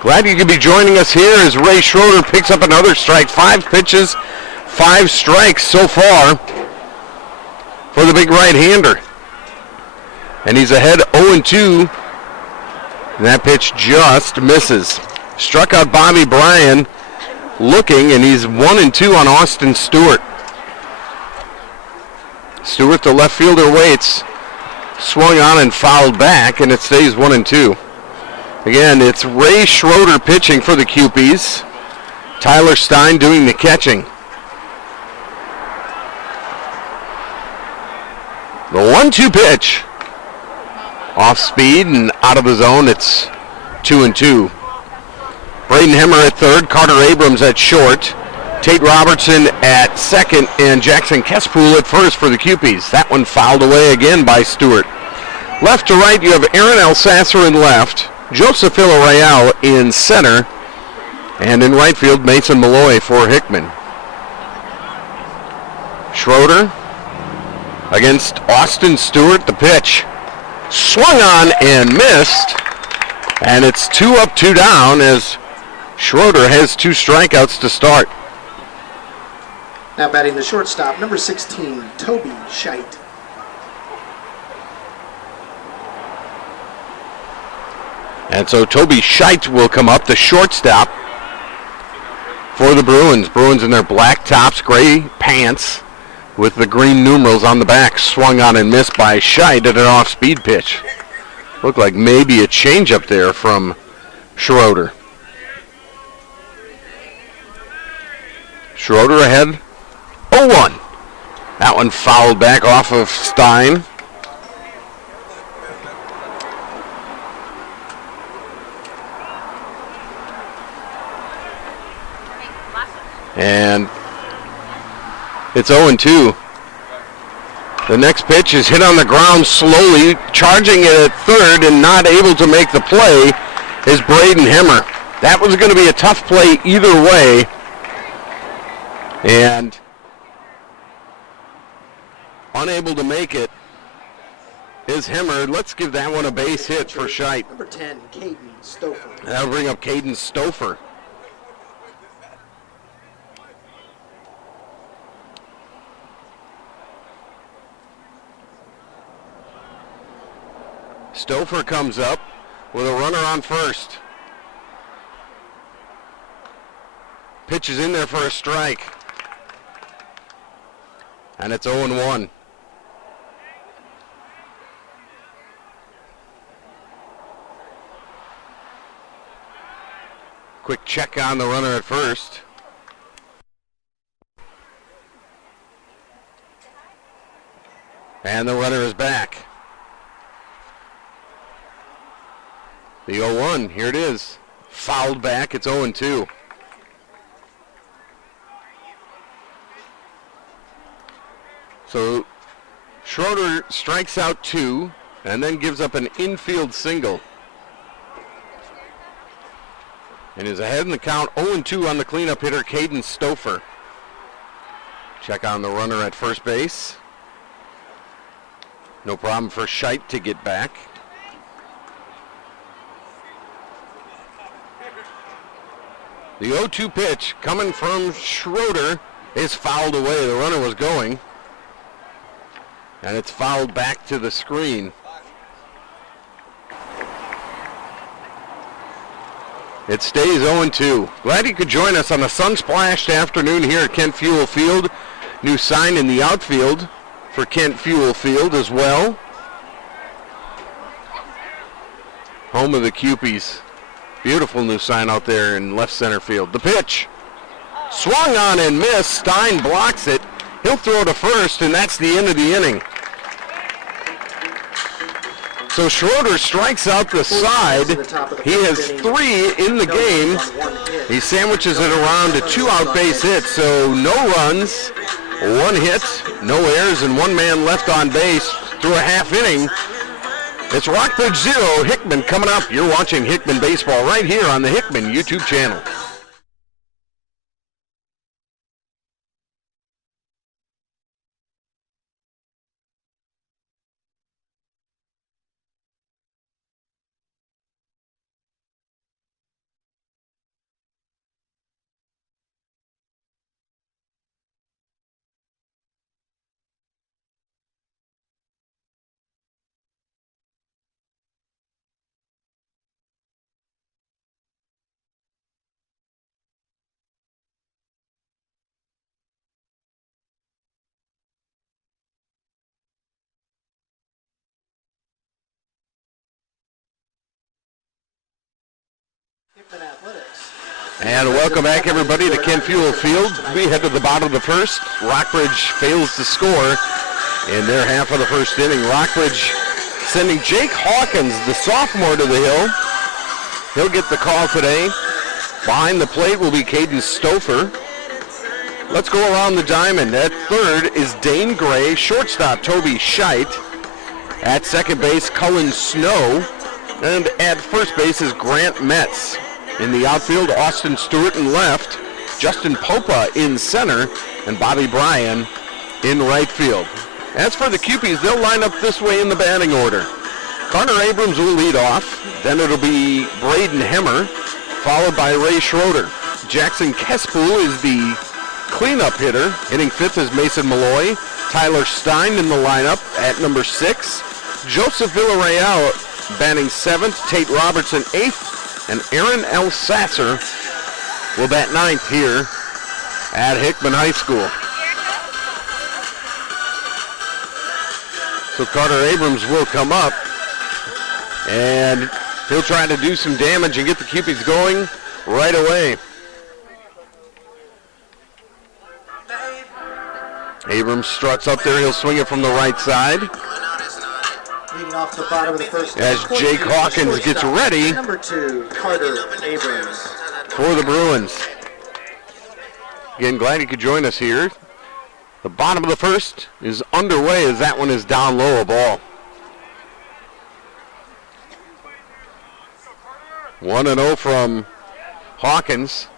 Glad you could be joining us here as Ray Schroeder picks up another strike. 5 pitches, 5 strikes so far for the big right-hander. And he's ahead 0-2. And that pitch just misses. Struck out Bobby Bryan looking, and he's 1-2 on Austin Stewart. Stewart, the left fielder, waits. Swung on and fouled back, and it stays 1-2. Again, it's Ray Schroeder pitching for the Cupies. Tyler Stein doing the catching. The 1-2 pitch. Off speed and out of the zone. It's 2-2. Braden Hemmer at third. Carter Abrams at short. Tate Robertson at second. And Jackson Kespool at first for the Cupies. That one fouled away again by Stewart. Left to right, you have Aaron Alsasser in left. Joseph Villarreal in center. And in right field, Mason Malloy for Hickman. Schroeder against Austin Stewart. The pitch swung on and missed. And it's 2 up, 2 down as Schroeder has 2 strikeouts to start. Now batting the shortstop, number 16, Toby Scheit. And so Toby Scheit will come up, the shortstop for the Bruins. Bruins in their black tops, gray pants with the green numerals on the back. Swung on and missed by Scheit at an off-speed pitch. Looked like maybe a changeup there from Schroeder. Schroeder ahead 0-1. That one fouled back off of Stein. And it's 0-2. The next pitch is hit on the ground slowly. Charging it at third and not able to make the play is Braden Hemmer. That was going to be a tough play either way. And unable to make it is Hemmer. Let's give that one a base hit for Scheit. Number 10, Caden Stouffer. That'll bring up Caden Stouffer. Stouffer comes up with a runner on first. Pitch is in there for a strike. And it's 0-1. Quick check on the runner at first. And the runner is back. The 0-1, here it is. Fouled back, it's 0-2. So Schroeder strikes out 2 and then gives up an infield single. And is ahead in the count, 0-2 on the cleanup hitter, Caden Stouffer. Check on the runner at first base. No problem for Scheit to get back. The 0-2 pitch coming from Schroeder is fouled away. The runner was going. And it's fouled back to the screen. It stays 0-2. Glad you could join us on a sun-splashed afternoon here at Kent Fuel Field. New sign in the outfield for Kent Fuel Field as well. Home of the Cupies. Beautiful new sign out there in left center field. The pitch. Swung on and missed. Stein blocks it. He'll throw to first, and that's the end of the inning. So Schroeder strikes out the side. He has 3 in the game. He sandwiches it around a 2-out base hit, so no runs, 1 hit, no errors, and 1 man left on base through a half inning. It's Rockbridge 0, Hickman coming up. You're watching Hickman Baseball right here on the Hickman YouTube channel. Hickman Athletics. And welcome back, everybody, to Ken Fuel Field. We head to the bottom of the first. Rockbridge fails to score in their half of the first inning. Rockbridge sending Jake Hawkins, the sophomore, to the hill. He'll get the call today. Behind the plate will be Caden Stouffer. Let's go around the diamond. At third is Dane Gray. Shortstop, Toby Scheit. At second base, Cullen Snow. And at first base is Grant Metz. In the outfield, Austin Stewart in left. Justin Popa in center. And Bobby Bryan in right field. As for the Cupies, they'll line up this way in the batting order. Carter Abrams will lead off. Then it'll be Braden Hemmer, followed by Ray Schroeder. Jackson Kespool is the cleanup hitter. Hitting fifth is Mason Malloy. Tyler Stein in the lineup at number 6. Joseph Villarreal batting 7th. Tate Robertson 8th. And Aaron L. Sasser will bat 9th here at Hickman High School. So Carter Abrams will come up, and he'll try to do some damage and get the Cupies going right away. Abrams struts up there. He'll swing it from the right side. Leading off the bottom of the first. As Jake Hawkins gets ready. Number 2, Carter Abrams. For the Bruins. Again, glad you could join us here. The bottom of the first is underway as that one is down low, a ball. 1-0 from Hawkins.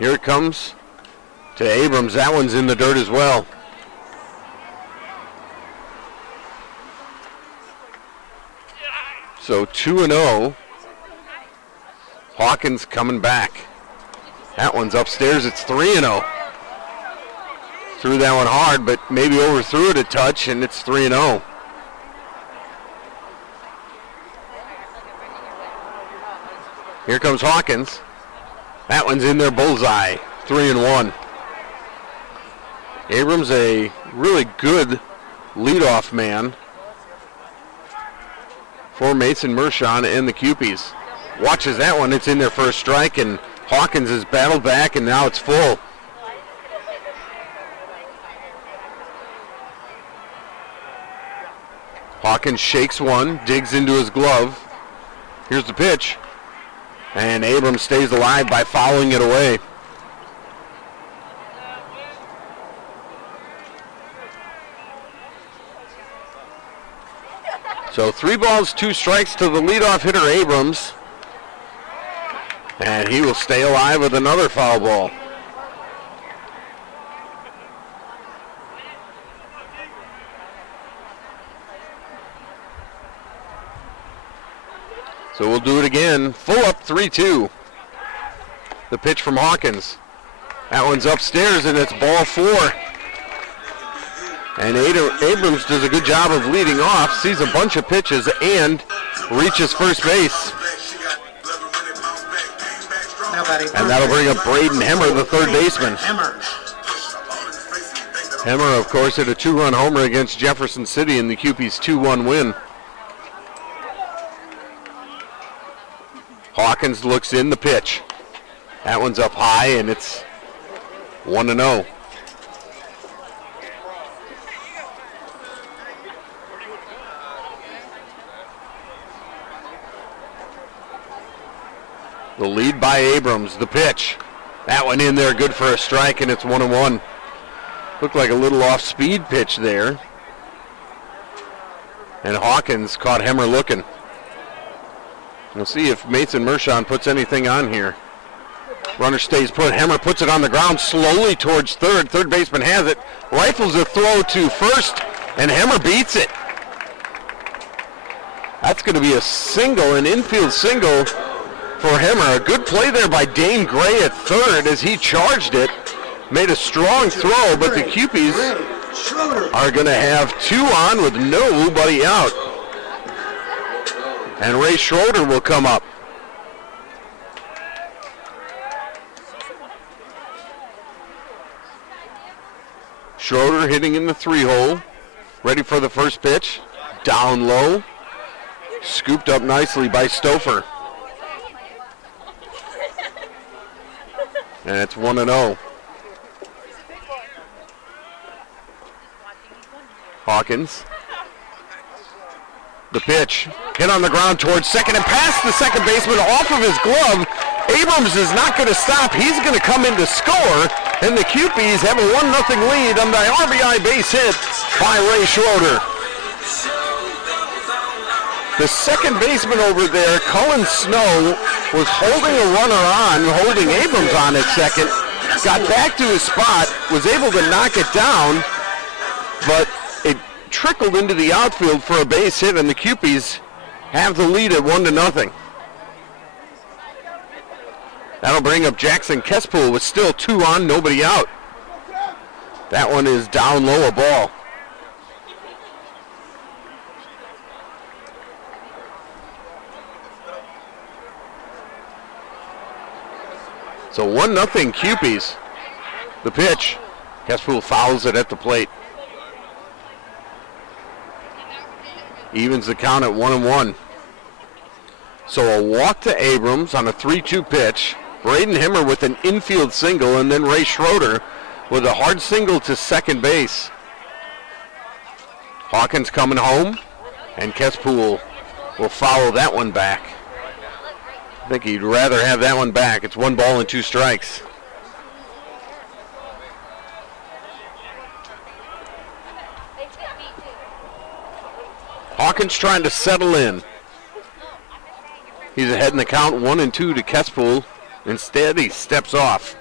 Here it comes to Abrams. That one's in the dirt as well. So 2-0. Hawkins coming back. That one's upstairs. It's 3-0. Threw that one hard, but maybe overthrew it a touch, and it's 3-0. Here comes Hawkins. That one's in there, bullseye. 3-1. Abrams, a really good leadoff man for Mason Mershon and the Cupies. Watches that one. It's in there for a strike, and Hawkins has battled back, and now it's full. Hawkins shakes one, digs into his glove. Here's the pitch. And Abrams stays alive by fouling it away. So 3 balls, 2 strikes to the leadoff hitter, Abrams. And he will stay alive with another foul ball. So we'll do it again. Full up, 3-2. The pitch from Hawkins. That one's upstairs, and it's ball 4. And Abrams does a good job of leading off, sees a bunch of pitches, and reaches first base. And that'll bring up Braden Hemmer, the third baseman. Hemmer, of course, hit a 2-run homer against Jefferson City in the Cupies' 2-1 win. Hawkins looks in the pitch. That one's up high, and it's 1-0. The lead by Abrams, the pitch. That one in there, good for a strike, and it's 1-1. Looked like a little off-speed pitch there. And Hawkins caught Hemmer looking. We'll see if Mason Mershon puts anything on here. Runner stays put. Hemmer puts it on the ground slowly towards third. Third baseman has it. Rifles a throw to first, and Hemmer beats it. That's going to be a single, an infield single for Hemmer. A good play there by Dane Gray at third as he charged it. Made a strong throw, but the Cupies are going to have 2 on with nobody out. And Ray Schroeder will come up. Schroeder hitting in the 3-hole. Ready for the first pitch. Down low. Scooped up nicely by Stouffer. And it's 1-0. Hawkins. The pitch. Hit on the ground towards second and past the second baseman off of his glove. Abrams is not going to stop. He's going to come in to score. And the Cupies have a 1-0 lead on the RBI base hit by Ray Schroeder. The second baseman over there, Cullen Snow, was holding a runner on, holding Abrams on at second. Got back to his spot, was able to knock it down, but it trickled into the outfield for a base hit, and the Cupies have the lead at 1-0. That'll bring up Jackson Kespool with still 2 on, nobody out. That one is down low, a ball. So 1-0 Cupies. The pitch. Kespool fouls it at the plate. Evens the count at 1-1. So a walk to Abrams on a 3-2 pitch. Braden Himmer with an infield single, and then Ray Schroeder with a hard single to second base. Hawkins coming home, and Kespool will foul that one back. I think he'd rather have that one back. It's 1 ball and 2 strikes. Hawkins trying to settle in. He's ahead in the count, 1-2 to Kespool. Instead, he steps off.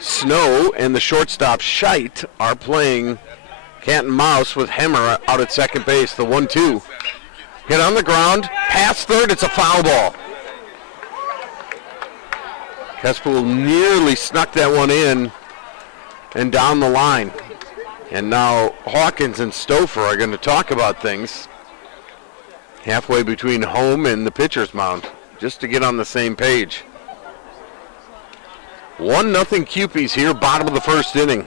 Snow and the shortstop Scheidt are playing cat and mouse with Hemmer out at second base. The 1-2. Hit on the ground, past third, it's a foul ball. Kespool nearly snuck that one in and down the line. And now Hawkins and Stouffer are going to talk about things halfway between home and the pitcher's mound, just to get on the same page. 1-0 Cupies here, bottom of the first inning.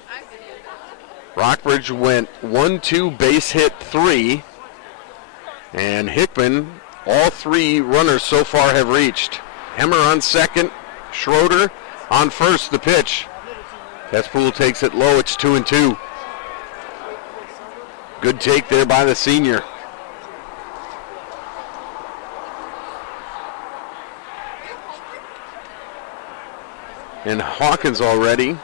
Rockbridge went 1-2, base hit 3. And Hickman, all 3 runners so far have reached. Hemmer on second, Schroeder on first, the pitch. Kespool takes it low, it's 2-2. Good take there by the senior. And Hawkins already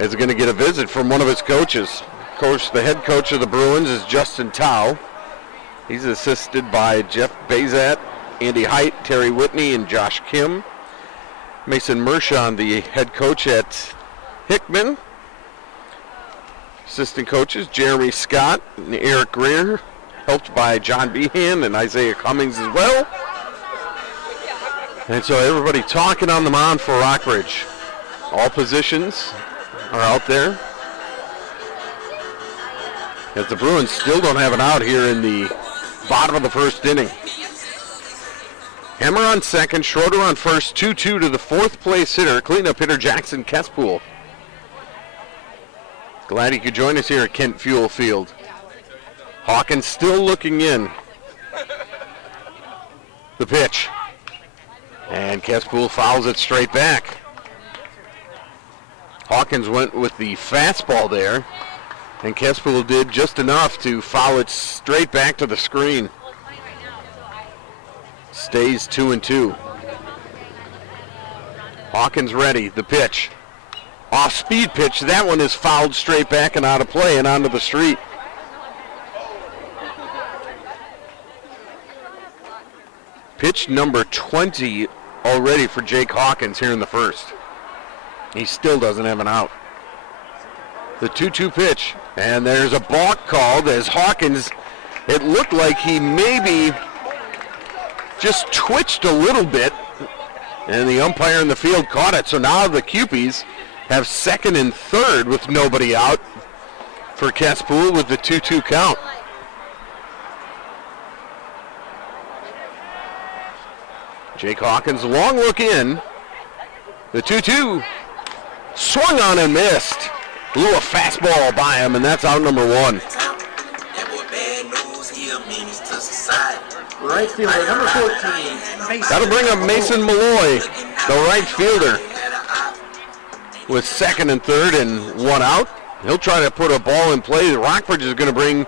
is going to get a visit from one of his coaches. The head coach of the Bruins is Justin Tao. He's assisted by Jeff Bazat, Andy Height, Terry Whitney, and Josh Kim. Mason Mershon, the head coach at Hickman. Assistant coaches Jeremy Scott and Eric Greer, helped by John Behan and Isaiah Cummings as well. And so everybody talking on the mound for Rockbridge. All positions are out there. As the Bruins still don't have an out here in the bottom of the first inning. Hemmer on second, Schroeder on first, 2-2 to the 4th place hitter, cleanup hitter Jackson Kespool. Glad he could join us here at Kent Fuel Field. Hawkins still looking in. The pitch. And Kespool fouls it straight back. Hawkins went with the fastball there, and Kespool did just enough to foul it straight back to the screen. Stays 2-2. Hawkins ready, the pitch. Off-speed pitch, that one is fouled straight back and out of play and onto the street. Pitch number 20 already for Jake Hawkins here in the first. He still doesn't have an out. The 2-2 pitch, and there's a balk called as Hawkins, it looked like he maybe just twitched a little bit, and the umpire in the field caught it. So now the Cupies have second and third with nobody out for Kespool with the 2-2 count. Jake Hawkins, long look in. The 2-2 swung on and missed. Blew a fastball by him, and that's out number 1. Right fielder, number 14, Mason. That'll bring up Mason Malloy. the right fielder, with second and third and one out. He'll try to put a ball in play. Rockbridge is going to bring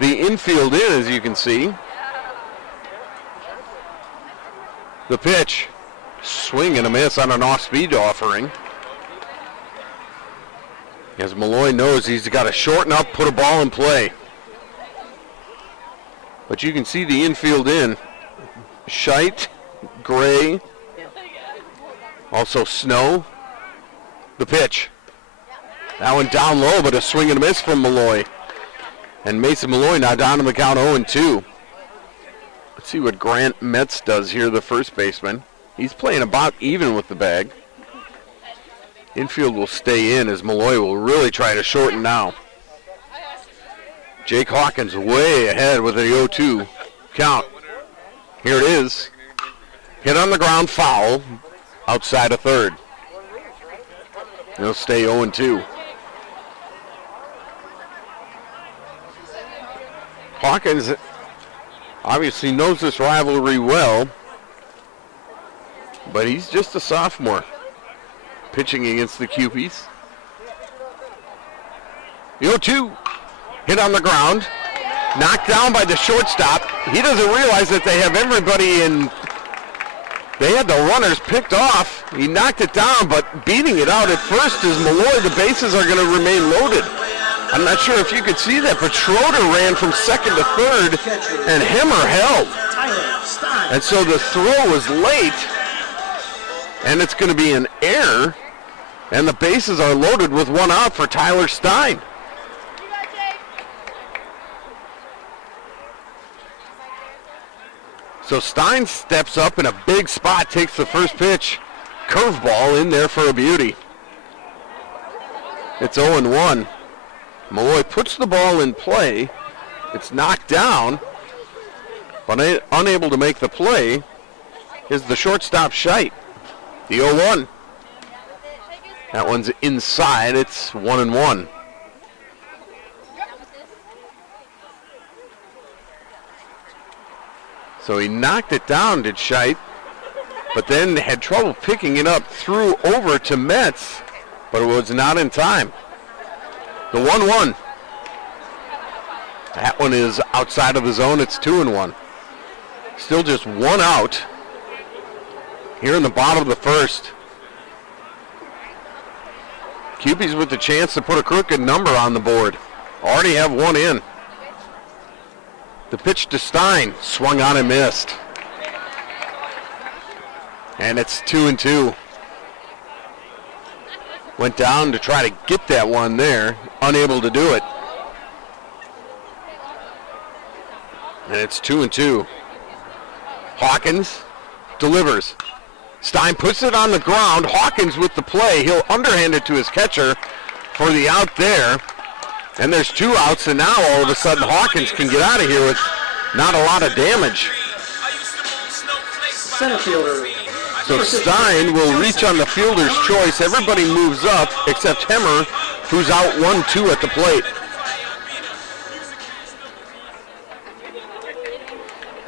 the infield in, as you can see. The pitch, swing and a miss on an off-speed offering. As Malloy knows, he's got to shorten up, put a ball in play. But you can see the infield in. Scheit, Gray, also Snow. The pitch. That one down low, but a swing and a miss from Malloy. And Mason Malloy now down to the count 0-2. Let's see what Grant Metz does here, the first baseman. He's playing about even with the bag. Infield will stay in as Malloy will really try to shorten now. Jake Hawkins way ahead with a 0-2 count. Here it is. Hit on the ground, foul, outside of third. He'll stay 0-2. Hawkins obviously knows this rivalry well, but he's just a sophomore pitching against the Cupies. 0-2, hit on the ground, knocked down by the shortstop. He doesn't realize that they have everybody in. They had the runners picked off. He knocked it down, but beating it out at first is Malloy. The bases are going to remain loaded. I'm not sure if you could see that, but Schroeder ran from second to third, and Hemmer held. And so the throw was late, and it's going to be an error, and the bases are loaded with one out for Tyler Stein. So Stein steps up in a big spot, takes the first pitch. Curveball in there for a beauty. It's 0-1. Malloy puts the ball in play. It's knocked down, but unable to make the play is the shortstop Scheit. The 0-1. That one's inside. It's 1-1. So he knocked it down, did Scheit, but then had trouble picking it up, threw over to Metz, but it was not in time. The 1-1. That one is outside of the zone. It's 2-1. Still just one out here in the bottom of the first. Cupies with the chance to put a crooked number on the board. Already have one in. The pitch to Stein, swung on and missed. And it's 2-2. Went down to try to get that one there, unable to do it. And it's 2-2. Hawkins delivers. Stein puts it on the ground. Hawkins with the play. He'll underhand it to his catcher for the out there. And there's two outs, and now all of a sudden Hawkins can get out of here with not a lot of damage. Center fielder. So Stein will reach on the fielder's choice. Everybody moves up except Hemmer, who's out 1-2 at the plate.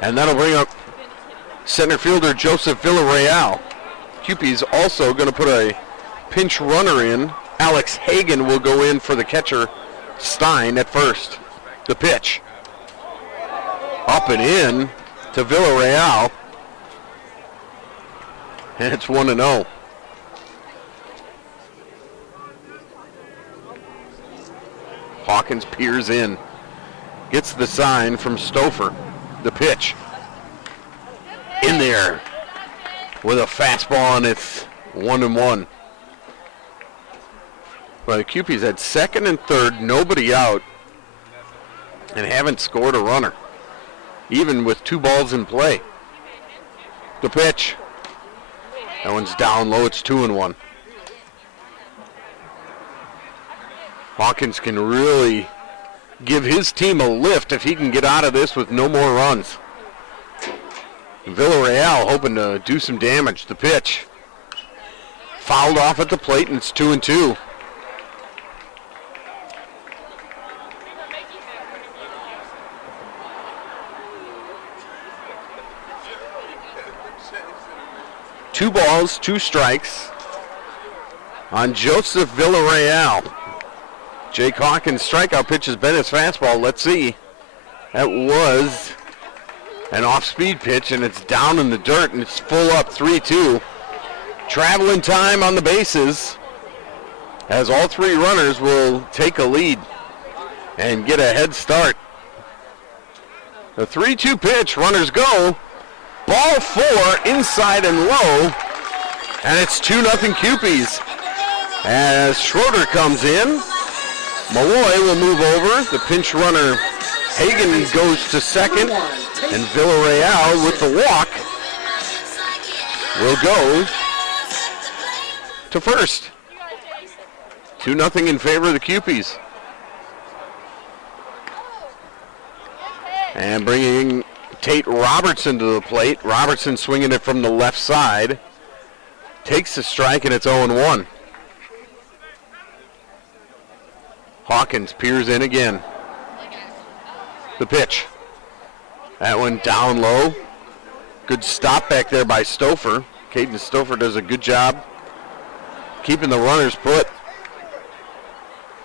And that'll bring up center fielder Joseph Villarreal. Cupies also going to put a pinch runner in. Alex Hagan will go in for the catcher Stein at first. The pitch. Up and in to Villarreal. And it's 1-0. Hawkins peers in. Gets the sign from Stouffer. The pitch. In there with a fastball, and it's 1-1. Well, the Cupies had second and third, nobody out, and haven't scored a runner, even with two balls in play. The pitch. That one's down low. It's 2-1. Hawkins can really give his team a lift if he can get out of this with no more runs. Villarreal hoping to do some damage. The pitch. Fouled off at the plate, and it's 2-2. 2 balls, 2 strikes on Joseph Villarreal. Jake Hawkins' strikeout pitch has been his fastball. Let's see. That was an off-speed pitch, and it's down in the dirt, and it's full up 3-2. Traveling time on the bases as all 3 runners will take a lead and get a head start. The 3-2 pitch, runners go. Ball 4, inside and low, and it's 2-0 Kewpies. As Schroeder comes in, Malloy will move over. The pinch runner, Hagan, goes to second, and Villarreal with the walk will go to first. 2-0 in favor of the Kewpies. And bringing Tate Robertson to the plate. Robertson swinging it from the left side. Takes the strike, and it's 0-1. Hawkins peers in again. The pitch. That one down low. Good stop back there by Stouffer. Caden Stouffer does a good job keeping the runners put.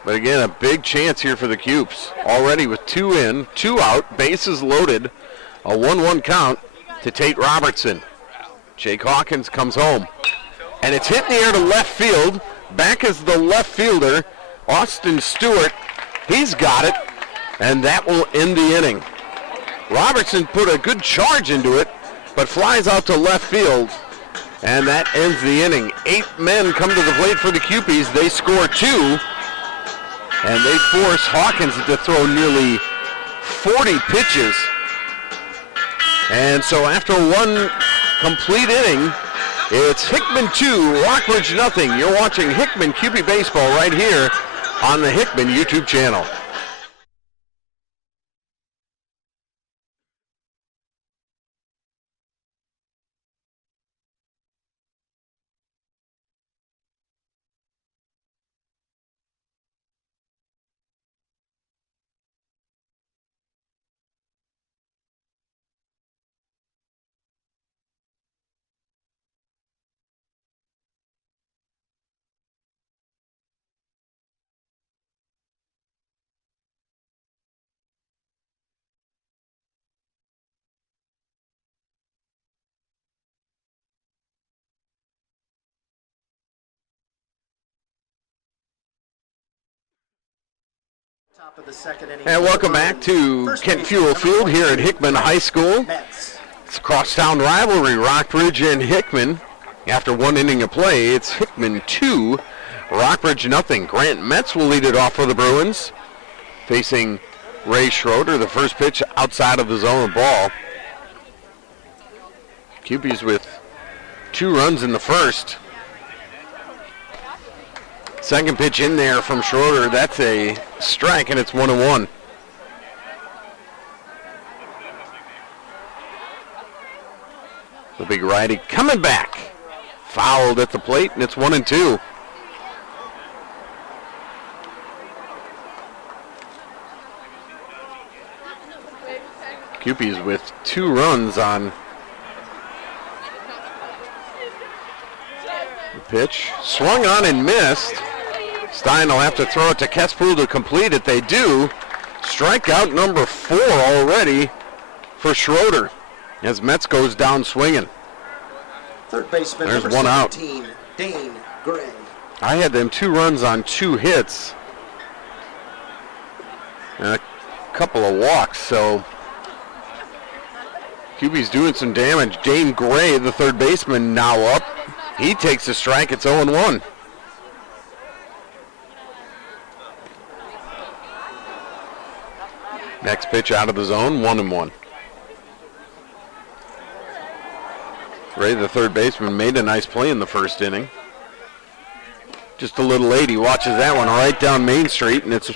But again, a big chance here for the Cubes. Already with 2 in, 2 out, bases loaded. A 1-1 count to Tate Robertson. Jake Hawkins comes home. And it's hit in the air to left field. Back is the left fielder, Austin Stewart. He's got it, and that will end the inning. Robertson put a good charge into it, but flies out to left field, and that ends the inning. 8 men come to the plate for the Kewpies. They score 2, and they force Hawkins to throw nearly 40 pitches. And so after 1 complete inning, it's Hickman 2, Rockbridge nothing. You're watching Hickman Kewpie Baseball right here on the Hickman YouTube channel. Top of the second inning. And welcome back to Kent Fuel Field here at Hickman High School. It's a crosstown rivalry, Rockbridge and Hickman. After 1 inning of play, it's Hickman 2, Rockbridge nothing. Grant Metz will lead it off for the Bruins, facing Ray Schroeder. The first pitch outside of the zone of ball. Kewpies with 2 runs in the first. Second pitch in there from Schroeder. That's a strike, and it's 1-1. The big righty coming back. Fouled at the plate, and it's 1-2. Kewpies with 2 runs on the pitch. Swung on and missed. Stein will have to throw it to Kespool to complete it. They do. Strikeout number 4 already for Schroeder as Metz goes down swinging. Third baseman, there's number 1 out. 17, Dane Gray. I had them 2 runs on 2 hits and a couple of walks, so Kewpie's doing some damage. Dane Gray, the third baseman, now up. He takes a strike. It's 0-1. Next pitch out of the zone, 1-1. Ray, the third baseman, made a nice play in the first inning. Just a little late. He watches that one right down Main Street, and it's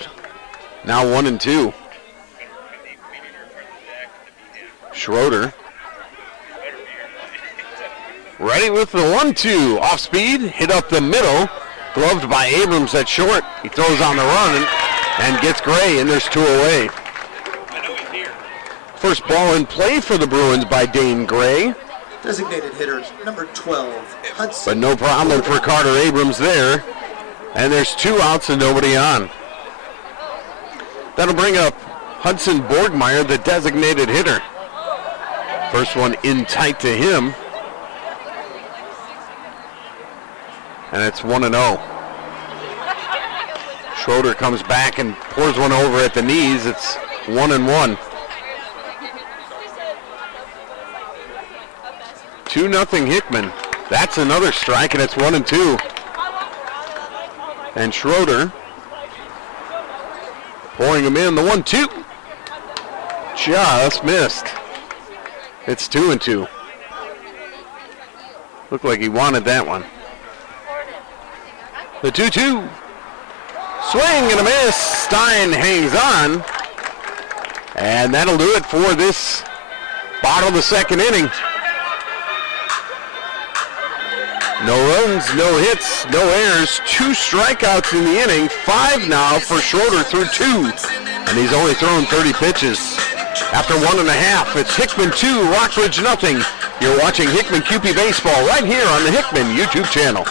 now 1-2. Schroeder ready with the 1-2. Off speed, hit up the middle. Gloved by Abrams at short. He throws on the run and gets Gray, and there's 2 away. First ball in play for the Bruins by Dane Gray. Designated hitter, number 12, Hudson. But no problem for Carter Abrams there. And there's 2 outs and nobody on. That'll bring up Hudson Borgmeyer, the designated hitter. First one in tight to him. And it's 1-0. Schroeder comes back and pours one over at the knees. It's 1-1. 2-0 Hickman. That's another strike, and it's 1-2. And Schroeder pouring him in. The 1-2 just missed. It's 2-2. Looked like he wanted that one. The 2-2. Swing and a miss. Stein hangs on. And that'll do it for this bottom of the second inning. No runs, no hits, no errors. 2 strikeouts in the inning. 5 now for Schroeder through 2. And he's only thrown 30 pitches. After 1.5, it's Hickman 2, Rockridge 0. You're watching Hickman QP Baseball right here on the Hickman YouTube channel.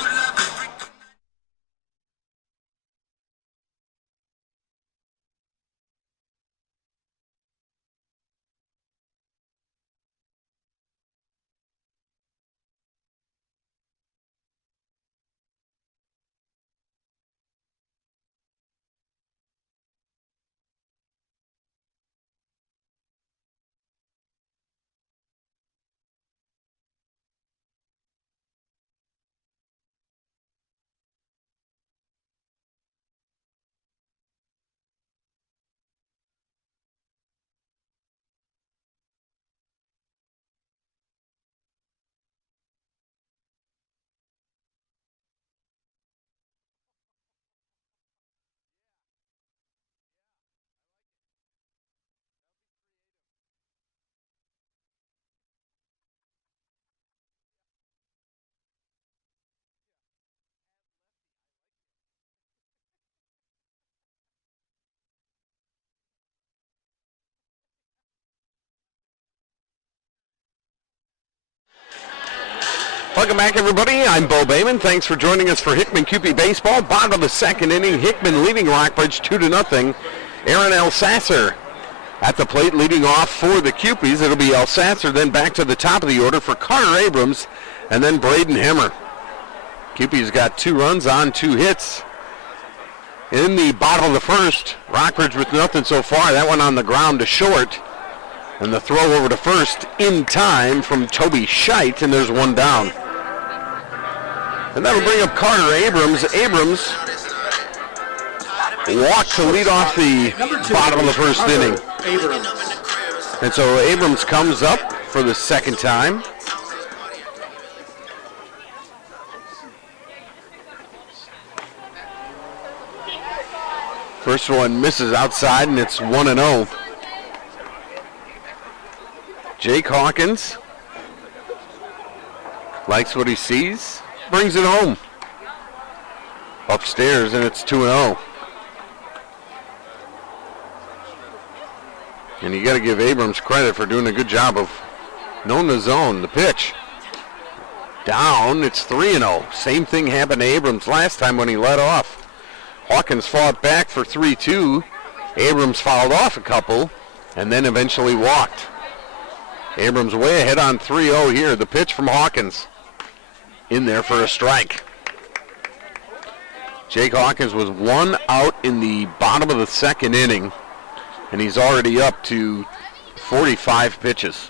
Welcome back, everybody. I'm Bo Bayman. Thanks for joining us for Hickman QP Baseball. Bottom of the second inning, Hickman leading Rockbridge 2-0. Aaron Elsasser at the plate leading off for the Cupies. It'll be Elsasser, then back to the top of the order for Carter Abrams, and then Braden Hemmer. Cupies got 2 runs on 2 hits. In the bottom of the first, Rockbridge with nothing so far. That one on the ground to short. And the throw over to first in time from Toby Scheit, and there's 1 down. And that'll bring up Carter Abrams. Abrams walked to lead off the bottom of the first inning. And so Abrams comes up for the second time. First one misses outside, and it's 1-0. Jake Hawkins likes what he sees, brings it home. Upstairs, and it's 2-0. And you got to give Abrams credit for doing a good job of knowing the zone. The pitch down, it's 3-0. Same thing happened to Abrams last time when he led off. Hawkins fought back for 3-2. Abrams fouled off a couple and then eventually walked. Abrams way ahead on 3-0 here. The pitch from Hawkins in there for a strike. Jake Hawkins was 1 out in the bottom of the second inning, and he's already up to 45 pitches.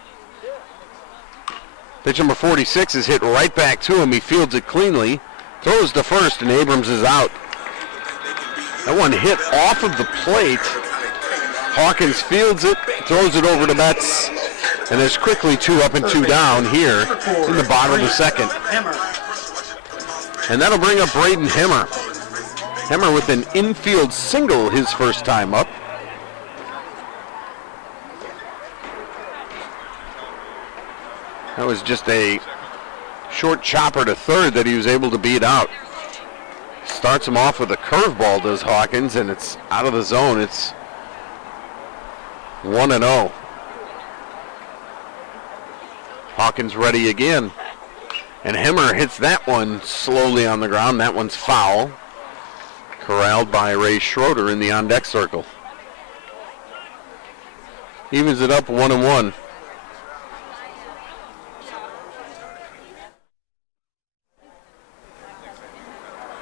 Pitch number 46 is hit right back to him. He fields it cleanly, throws to first, and Abrams is out. That one hit off of the plate. Hawkins fields it, throws it over to Betts, and there's quickly 2 up and 2 down here in the bottom of the second. And that'll bring up Braden Hemmer. Hemmer with an infield single his first time up. That was just a short chopper to third that he was able to beat out. Starts him off with a curveball, does Hawkins, and it's out of the zone. It's 1-0. Hawkins ready again. And Hemmer hits that one slowly on the ground. That one's foul. Corralled by Ray Schroeder in the on-deck circle. Evens it up 1-1.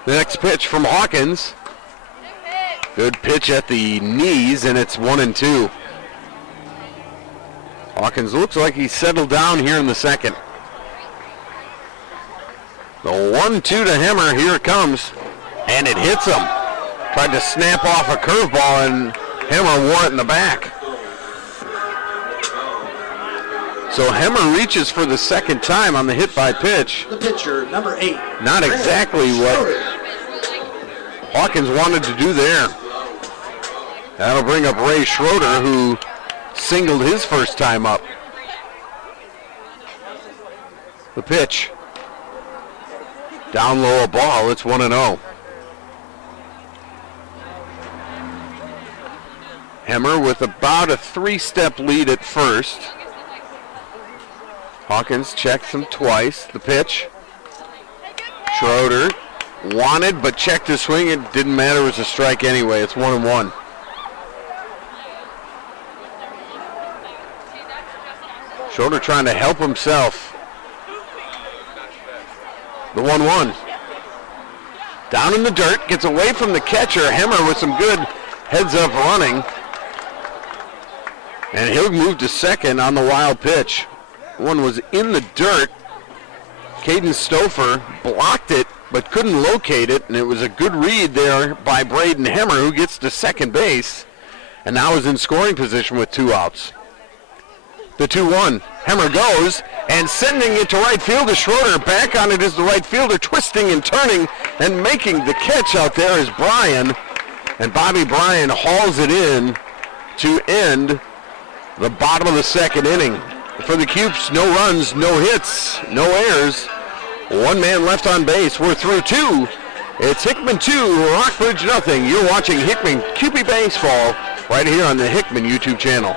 The next pitch from Hawkins. Good pitch at the knees, and it's 1-2. Hawkins looks like he's settled down here in the second. The 1-2 to Hemmer, here it comes, and it hits him. Tried to snap off a curveball, and Hemmer wore it in the back. So Hemmer reaches for the second time on the hit by pitch. The pitcher, number 8. Not exactly what Hawkins wanted to do there. That'll bring up Ray Schroeder, who singled his first time up. The pitch. Down low a ball, it's 1-0. Hemmer with about a 3-step lead at first. Hawkins checks him twice. The pitch. Schroeder wanted but checked his swing. It didn't matter, it was a strike anyway. It's 1-1. Schroeder trying to help himself. The 1-1. Down in the dirt, gets away from the catcher. Hemmer with some good heads-up running. And he'll move to second on the wild pitch. One was in the dirt. Caden Stouffer blocked it, but couldn't locate it, and it was a good read there by Braden Hemmer, who gets to second base, and now is in scoring position with 2 outs. The 2-1. Hemmer goes, and sending it to right field is Schroeder. Back on it is the right fielder, twisting and turning, and making the catch out there is Bryan. And Bobby Bryan hauls it in to end the bottom of the second inning. For the Cupes, no runs, no hits, no errors. 1 man left on base. We're through 2. It's Hickman 2, Rockbridge nothing. You're watching Hickman Cupie Baseball right here on the Hickman YouTube channel.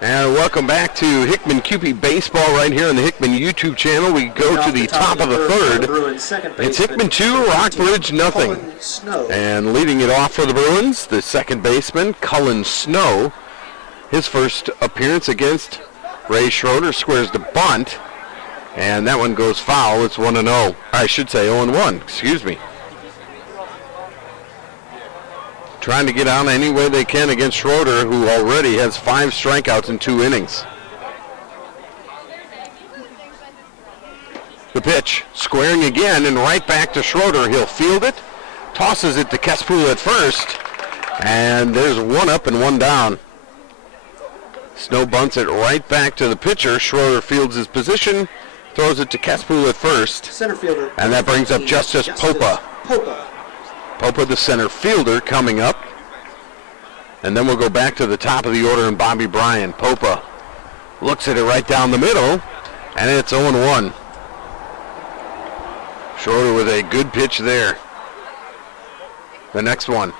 And welcome back to Hickman Cupie Baseball right here on the Hickman YouTube channel. We go to the top of the third. It's Hickman 2, Rockbridge nothing. And leading it off for the Bruins, the second baseman, Cullen Snow. His first appearance against Ray Schroeder, squares the bunt. And that one goes foul. It's 1-0. I should say 0-1, excuse me. Trying to get on any way they can against Schroeder, who already has 5 strikeouts in 2 innings. The pitch, squaring again, and right back to Schroeder. He'll field it, tosses it to Kespool at first, and there's 1 up and 1 down. Snow bunts it right back to the pitcher. Schroeder fields his position, throws it to Kespool at first, Center fielder, and that brings up Justice Popa. Popa, the center fielder, coming up. And then we'll go back to the top of the order and Bobby Bryan. Popa looks at it right down the middle, and it's 0-1. Schroeder with a good pitch there. The next one,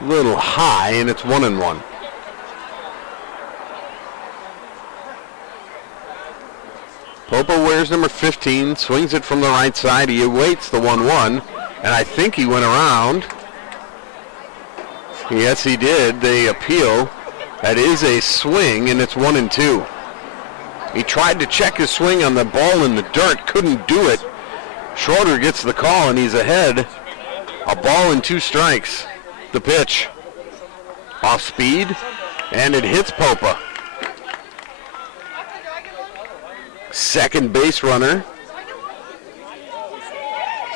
a little high, and it's 1-1. Popa wears number 15, swings it from the right side. He awaits the 1-1, and I think he went around. Yes, he did. They appeal. That is a swing, and it's 1-2. He tried to check his swing on the ball in the dirt, couldn't do it. Schroeder gets the call, and he's ahead. A ball and 2 strikes. The pitch. Off speed, and it hits Popa. Second base runner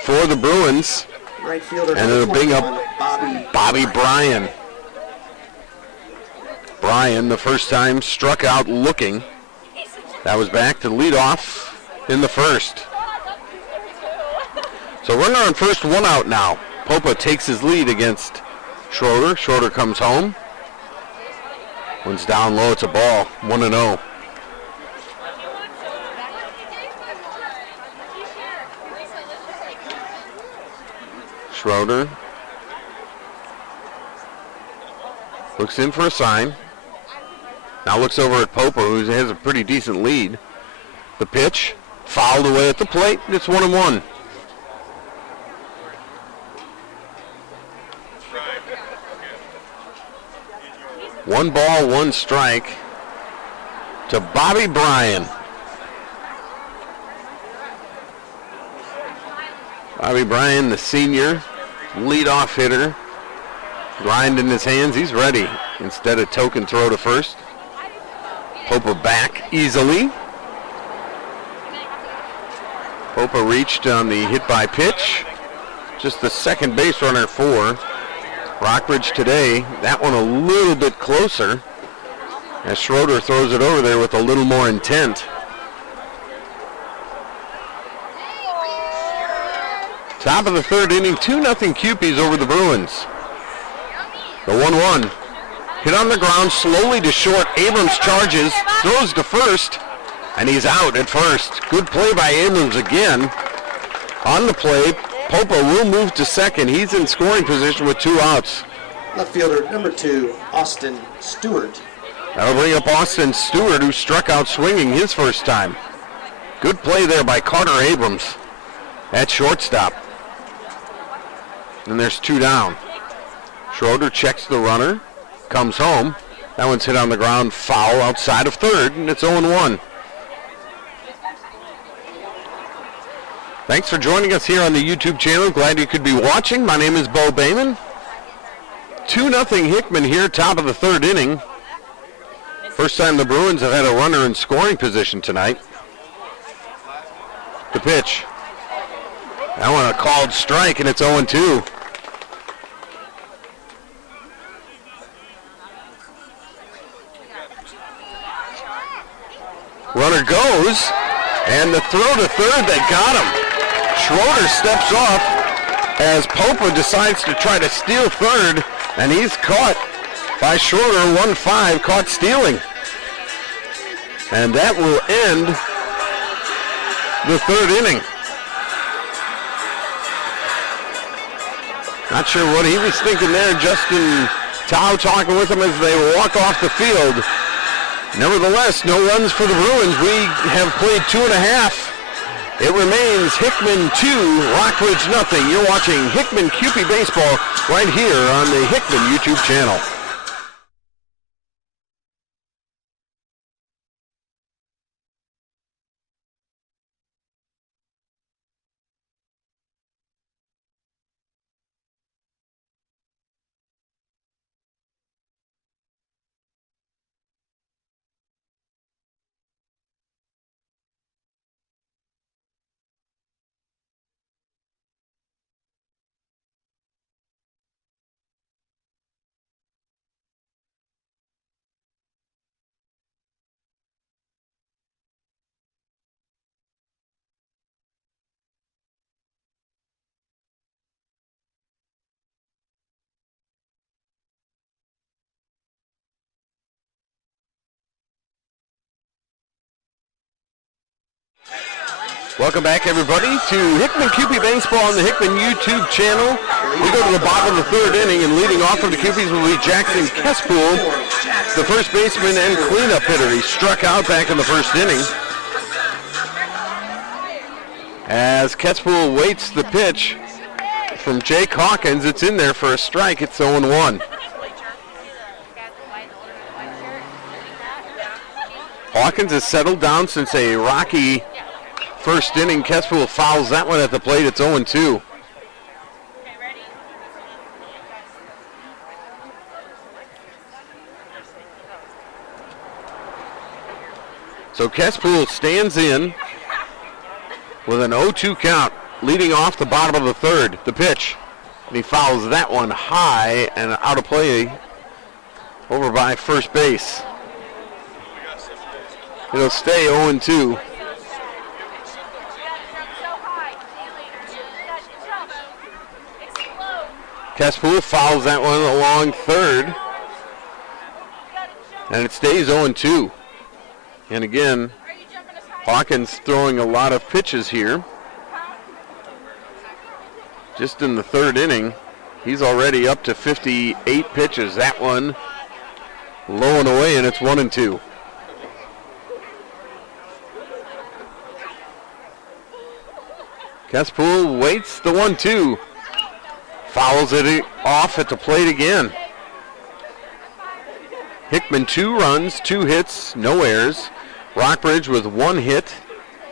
for the Bruins. Right fielder, and it'll bring up Bobby Bryan. Bryan, the first time, struck out looking. That was back to lead off in the first. So runner on first, 1 out now. Popa takes his lead against Schroeder. Schroeder comes home. One's down low, it's a ball, 1-0. Schroeder looks in for a sign. Now looks over at Popa, who has a pretty decent lead. The pitch, fouled away at the plate. It's 1-1. One ball, 1 strike to Bobby Bryan. Bobby Bryan, the senior leadoff hitter. Grind in his hands, he's ready. Instead of token throw to first. Popa back easily. Popa reached on the hit by pitch. Just the second base runner for Rockbridge today. That one a little bit closer as Schroeder throws it over there with a little more intent. Top of the third inning, 2-0 Cupies over the Bruins. The 1-1. Hit on the ground, slowly to short. Abrams charges, throws to first, and he's out at first. Good play by Abrams again. On the play, Popa will move to second. He's in scoring position with 2 outs. Left fielder, number 2, Austin Stewart. That'll bring up Austin Stewart, who struck out swinging his first time. Good play there by Carter Abrams at shortstop. And there's 2 down. Schroeder checks the runner, comes home. That one's hit on the ground, foul outside of third, and it's 0-1. Thanks for joining us here on the YouTube channel. Glad you could be watching. My name is Bo Bayman. 2-0 Hickman here, top of the third inning. First time the Bruins have had a runner in scoring position tonight. The pitch. That one a called strike, and it's 0-2. Runner goes, and the throw to third, they got him. Schroeder steps off as Popa decides to try to steal third, and he's caught by Schroeder, 1-5, caught stealing. And that will end the third inning. Not sure what he was thinking there. Justin Tao talking with him as they walk off the field. Nevertheless, no runs for the Bruins. We have played 2.5. It remains Hickman 2, Rockbridge 0. You're watching Hickman Cupie Baseball right here on the Hickman YouTube channel. Welcome back, everybody, to Hickman Cupie Baseball on the Hickman YouTube channel. We go to the bottom of the third inning, and leading off for the Cupies will be Jackson Kespool, the first baseman and cleanup hitter. He struck out back in the first inning. As Kesspool waits the pitch from Jake Hawkins, it's in there for a strike. It's 0-1. Hawkins has settled down since a rocky first inning. Kesspool fouls that one at the plate. It's 0-2. So Kesspool stands in with an 0-2 count, leading off the bottom of the third. The pitch. And he fouls that one high and out of play over by first base. It'll stay 0-2. Kesspool fouls that one along third. And it stays 0-2. And again, Hawkins throwing a lot of pitches here. Just in the third inning, he's already up to 58 pitches. That one low and away, and it's 1-2. Kesspool waits the 1-2. Fouls it off at the plate again. Hickman 2 runs, 2 hits, no errors. Rockbridge with 1 hit,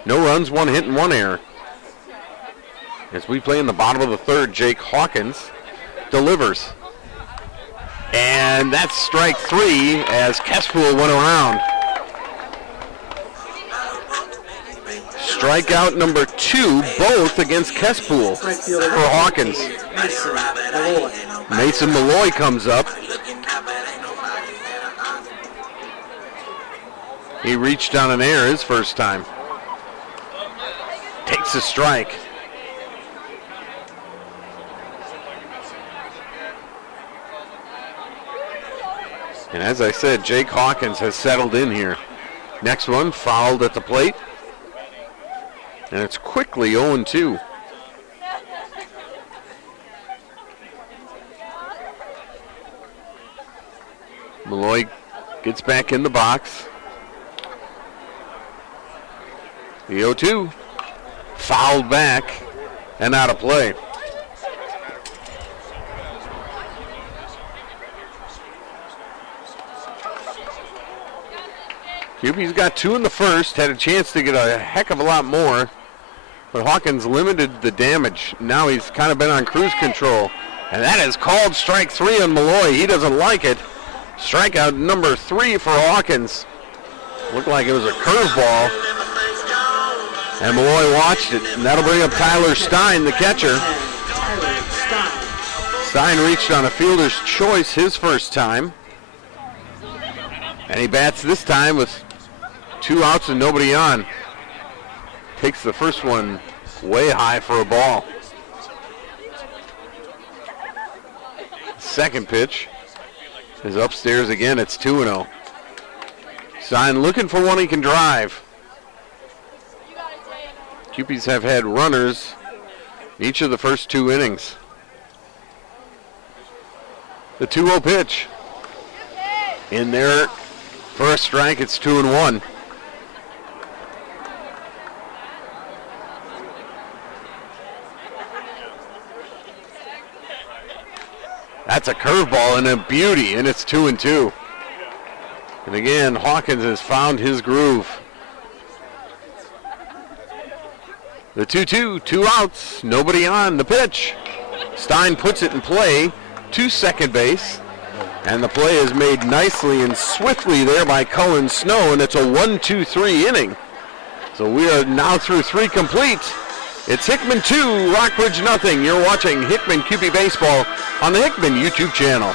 no runs, 1 hit, and 1 error. As we play in the bottom of the third, Jake Hawkins delivers. And that's strike 3 as Kesspool went around. Strikeout number 2, both against Kesspool for Hawkins. Mason Malloy comes up. He reached on an error his first time. Takes a strike. And as I said, Jake Hawkins has settled in here. Next one, fouled at the plate. And it's quickly 0-2. Malloy gets back in the box. The 0-2, fouled back and out of play. Cupie's got 2 in the first, had a chance to get a heck of a lot more, but Hawkins limited the damage. Now he's kind of been on cruise control, and that is called strike 3 on Malloy. He doesn't like it. Strikeout number 3 for Hawkins. Looked like it was a curveball. And Malloy watched it, and that'll bring up Tyler Stein, the catcher. Stein reached on a fielder's choice his first time. And he bats this time with 2 outs and nobody on. Takes the first one way high for a ball. Second pitch is upstairs again. It's 2-0. Stein looking for one he can drive. Cupies have had runners each of the first 2 innings. The 2-0 pitch. In there for a strike, it's 2-1. That's a curveball and a beauty, and it's 2-2. And again, Hawkins has found his groove. The 2-2, 2 outs, nobody on. The pitch. Stein puts it in play to second base. And the play is made nicely and swiftly there by Cullen Snow, and it's a 1-2-3 inning. So we are now through 3 complete. It's Hickman 2, Rockbridge nothing. You're watching Hickman QB Baseball on the Hickman YouTube channel.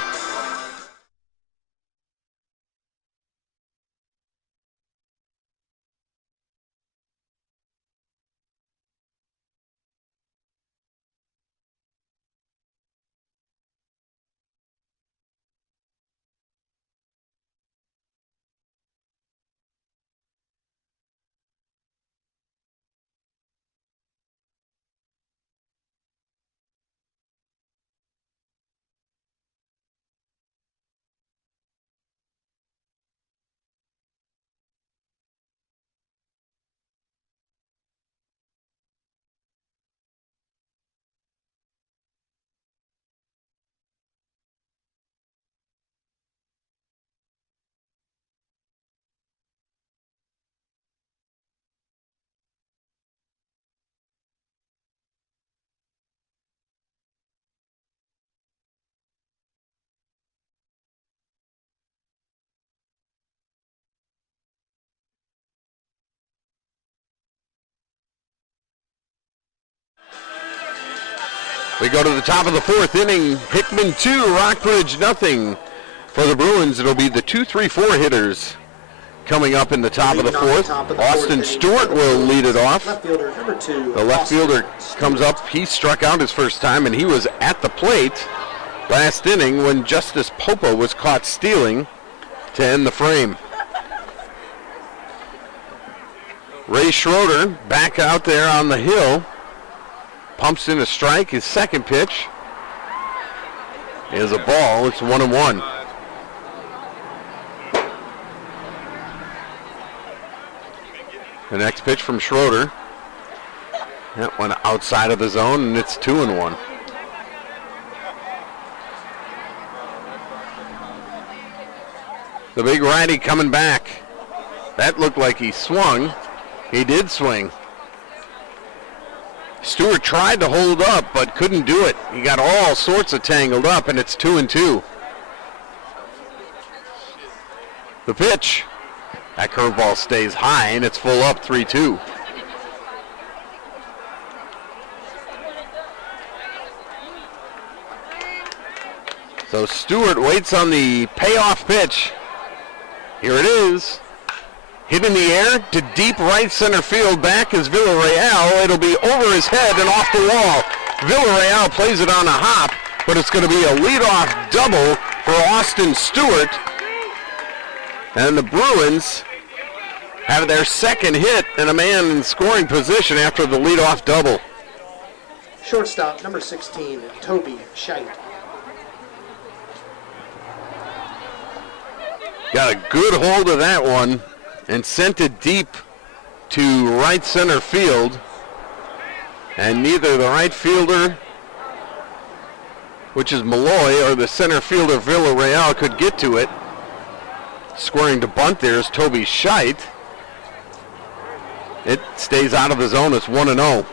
We go to the top of the fourth inning. Hickman 2, Rockbridge nothing. For the Bruins, it'll be the 2-3-4 hitters coming up in the top of the fourth. Austin Stewart will lead it off. Left fielder, number 2. The left fielder comes up. He struck out his first time, and he was at the plate last inning when Justice Popa was caught stealing to end the frame. Ray Schroeder back out there on the hill. Pumps in a strike. His second pitch is a ball. It's 1-1. The next pitch from Schroeder. That went outside of the zone, and it's 2-1. The big righty coming back. That looked like he swung. He did swing. Stewart tried to hold up, but couldn't do it. He got all sorts of tangled up, and it's 2-2. The pitch. That curveball stays high, and it's full up, 3-2. So Stewart waits on the payoff pitch. Here it is. Hit in the air to deep right center field. Back is Villarreal. It'll be over his head and off the wall. Villarreal plays it on a hop, but it's going to be a leadoff double for Austin Stewart. And the Bruins have their second hit and a man in scoring position after the leadoff double. Shortstop, number 16, Toby Scheit. Got a good hold of that one and sent it deep to right center field. And neither the right fielder, which is Malloy, or the center fielder Villarreal could get to it. Scoring to bunt there is Toby Scheit. It stays out of the zone. It's 1-0.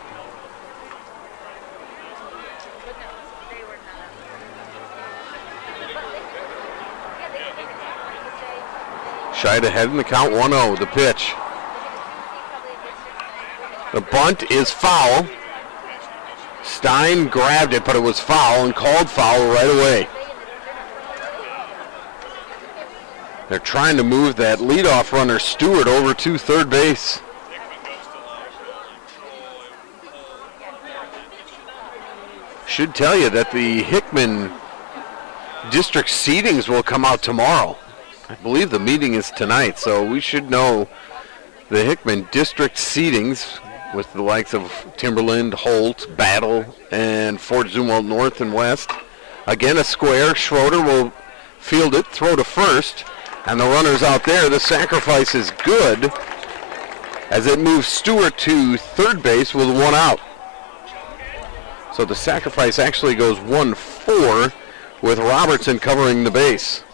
Scheit ahead in the count, 1-0. The pitch. The bunt is foul. Stein grabbed it, but it was foul and called foul right away. They're trying to move that leadoff runner Stewart over to third base. Should tell you that the Hickman district seedings will come out tomorrow. I believe the meeting is tonight, so we should know the Hickman district seedings with the likes of Timberland, Holt, Battle, and Fort Zumwalt North and West. Again, a square. Schroeder will field it, throw to first, and the runner's out there. The sacrifice is good as it moves Stewart to third base with one out. So the sacrifice actually goes 1-4 with Robertson covering the base.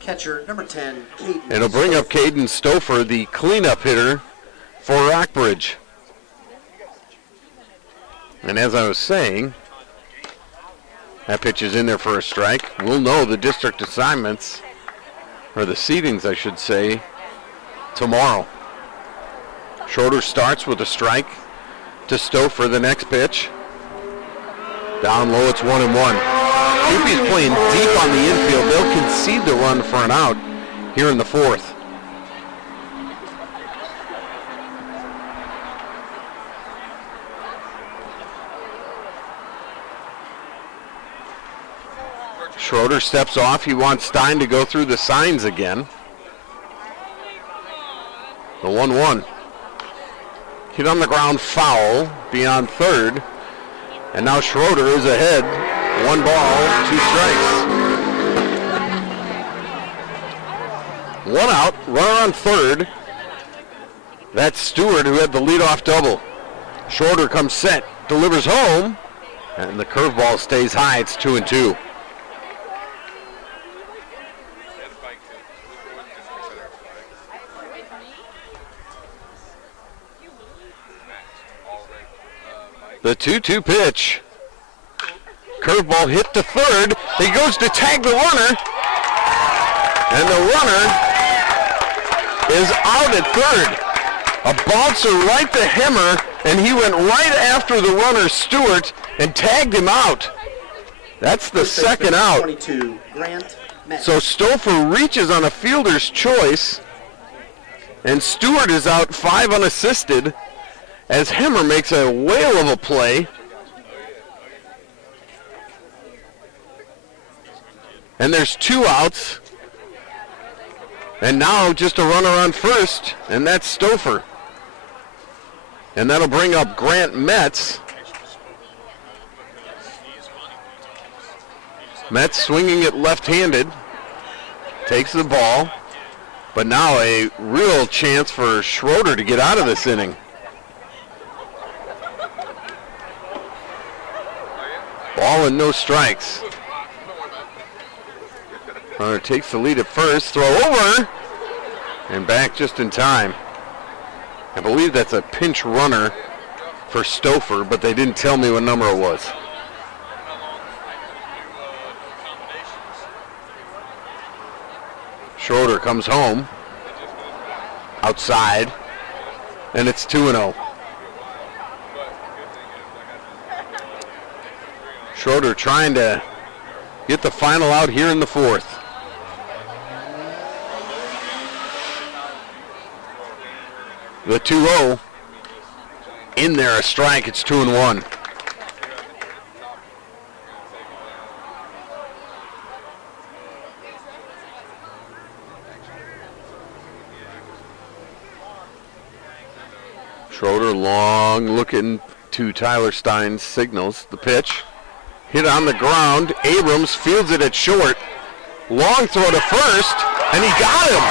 Catcher, number 10, Caden. It'll bring up Caden Stouffer, the cleanup hitter for Rockbridge. And as I was saying, that pitch is in there for a strike. We'll know the district assignments, or the seedings, I should say, tomorrow. Schroeder starts with a strike to Stouffer, the next pitch. Down low, it's 1-1. Doopy's playing deep on the infield. They'll concede the run for an out here in the fourth. Schroeder steps off. He wants Stein to go through the signs again. The 1-1. Hit on the ground, foul beyond third. And now Schroeder is ahead. 1 ball, 2 strikes. 1 out, runner on third. That's Stewart, who had the leadoff double. Schroeder comes set, delivers home, and the curveball stays high. It's 2-2. The 2-2 pitch. Curveball hit to third. He goes to tag the runner. And the runner is out at third. A bouncer right to Hemmer, and he went right after the runner, Stewart, and tagged him out. That's the second out. 22, Grant Metz. So Stouffer reaches on a fielder's choice, and Stewart is out 5 unassisted as Hemmer makes a whale of a play. And there's 2 outs. And now just a runner on first, and that's Stouffer. And that'll bring up Grant Metz. Metz swinging it left-handed. Takes the ball. But now a real chance for Schroeder to get out of this inning. Ball and no strikes. Runner takes the lead at first. Throw over. And back just in time. I believe that's a pinch runner for Stouffer, but they didn't tell me what number it was. Schroeder comes home, outside, and it's 2-0. Schroeder trying to get the final out here in the 4th. The 2-0 in there, a strike. It's 2-1. Schroeder long looking to Tyler Stein's signals. The pitch hit on the ground. Abrams fields it at short. Long throw to first, and he got him.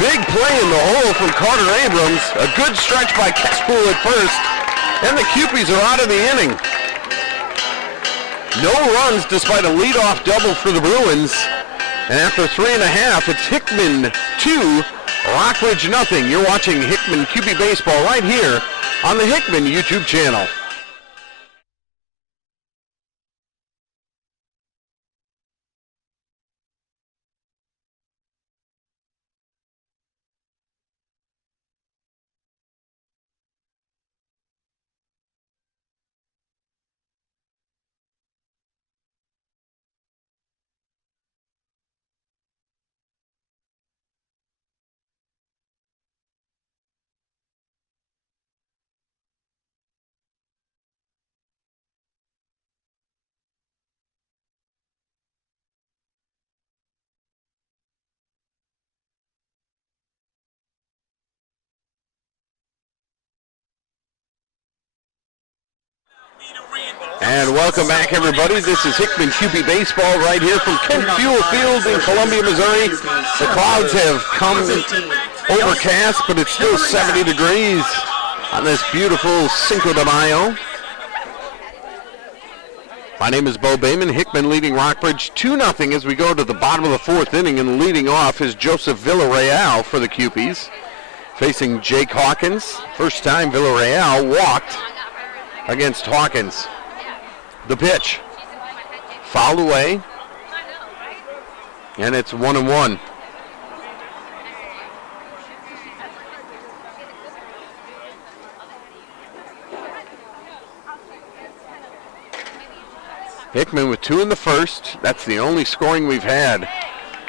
Big play in the hole from Carter Abrams. A good stretch by Kespool at first, and the Cupies are out of the inning. No runs despite a leadoff double for the Bruins. And after 3.5, it's Hickman 2, Rockridge nothing. You're watching Hickman QB Baseball right here on the Hickman YouTube channel. And welcome back, everybody. This is Hickman QB Baseball right here from Kent Fuel Field in Columbia, Missouri. The clouds have come overcast, but it's still 70 degrees on this beautiful Cinco de Mayo. My name is Bo Bayman. Hickman leading Rockbridge 2-0 as we go to the bottom of the 4th inning, and leading off is Joseph Villarreal for the Cupies, facing Jake Hawkins. First time Villarreal walked against Hawkins. The pitch, fouled away, and it's 1-1. Hickman with 2 in the first. That's the only scoring we've had.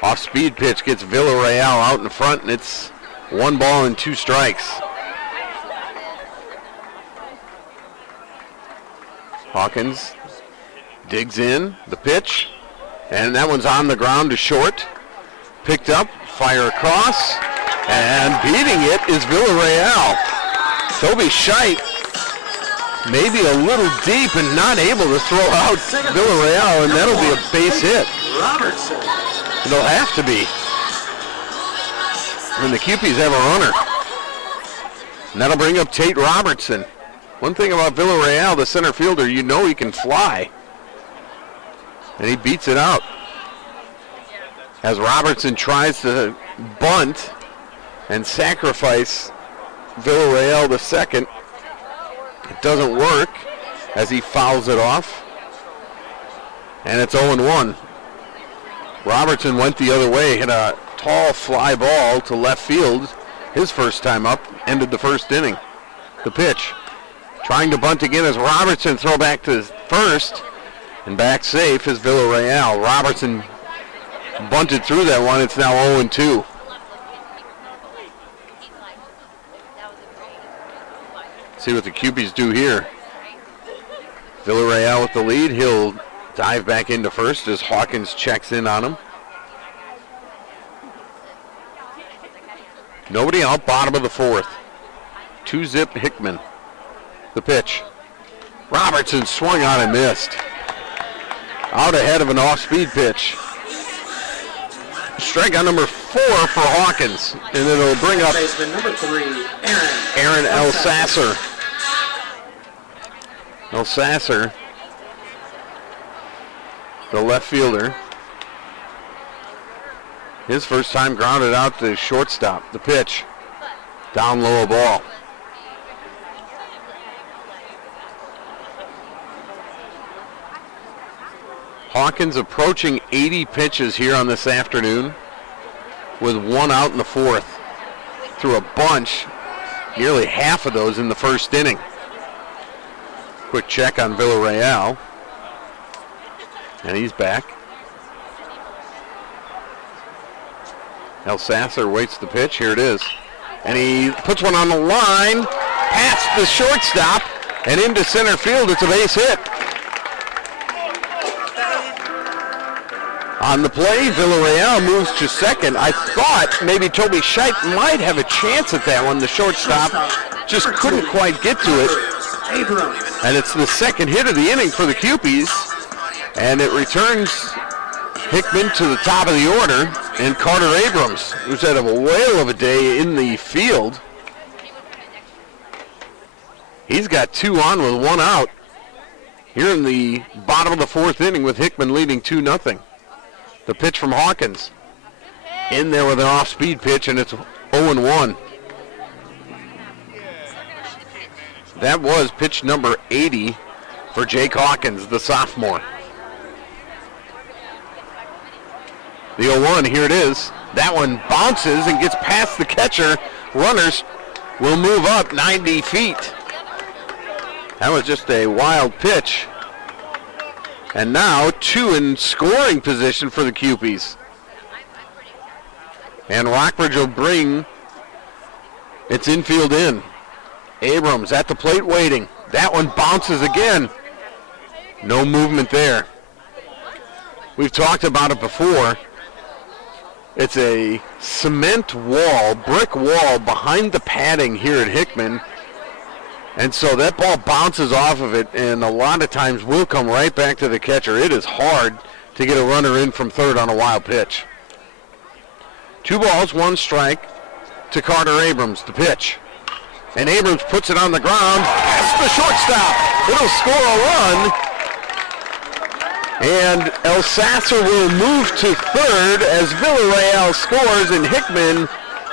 Off-speed pitch gets Villarreal out in front, and it's 1 ball and 2 strikes. Hawkins digs in, the pitch, and that one's on the ground to short. Picked up, fire across, and beating it is Villarreal. Toby Scheidt maybe a little deep and not able to throw out Villarreal, and that'll be a base hit. It'll have to be. And the Cupies have a runner. And that'll bring up Tate Robertson. One thing about Villarreal, the center fielder, you know he can fly. And he beats it out. As Robertson tries to bunt and sacrifice Villarreal the second. It doesn't work as he fouls it off. And it's 0-1. Robertson went the other way, hit a tall fly ball to left field. His first time up, ended the first inning. The pitch. Trying to bunt again as Robertson. Throw back to first. And back safe is Villarreal. Robertson bunted through that one. It's now 0-2. See what the Cupies do here. Villarreal with the lead. He'll dive back into first as Hawkins checks in on him. Nobody out, bottom of the fourth. 2-zip Hickman. The pitch. Robertson swung on and missed. Out ahead of an off-speed pitch. Strikeout number 4 for Hawkins. And it'll bring up Baseman number 3, Aaron Elsasser. Elsasser, the left fielder. His first time grounded out to shortstop. The pitch. Down low, a ball. Hawkins approaching 80 pitches here on this afternoon with 1 out in the fourth. Threw a bunch, nearly half of those in the first inning. Quick check on Villarreal. And he's back. Elsasser waits the pitch. Here it is. And he puts one on the line, past the shortstop, and into center field. It's a base hit. On the play, Villarreal moves to second. I thought maybe Toby Scheidt might have a chance at that one. The shortstop just couldn't quite get to it. And it's the second hit of the inning for the Cupies. And it returns Hickman to the top of the order. And Carter Abrams, who's had a whale of a day in the field. He's got 2 on with 1 out. Here in the bottom of the fourth inning with Hickman leading 2-0. The pitch from Hawkins. In there with an off-speed pitch, and it's 0-1. That was pitch number 80 for Jake Hawkins, the sophomore. The 0-1, here it is. That one bounces and gets past the catcher. Runners will move up 90 feet. That was just a wild pitch. And now 2 in scoring position for the Cupies. And Rockbridge will bring its infield in. Abrams at the plate waiting. That one bounces again. No movement there. We've talked about it before. It's a cement wall, brick wall behind the padding here at Hickman. And so that ball bounces off of it, and a lot of times will come right back to the catcher. It is hard to get a runner in from third on a wild pitch. 2 balls, 1 strike to Carter Abrams, the pitch. And Abrams puts it on the ground. Past the shortstop. It'll score a run. And Elsasser will move to third as Villarreal scores, and Hickman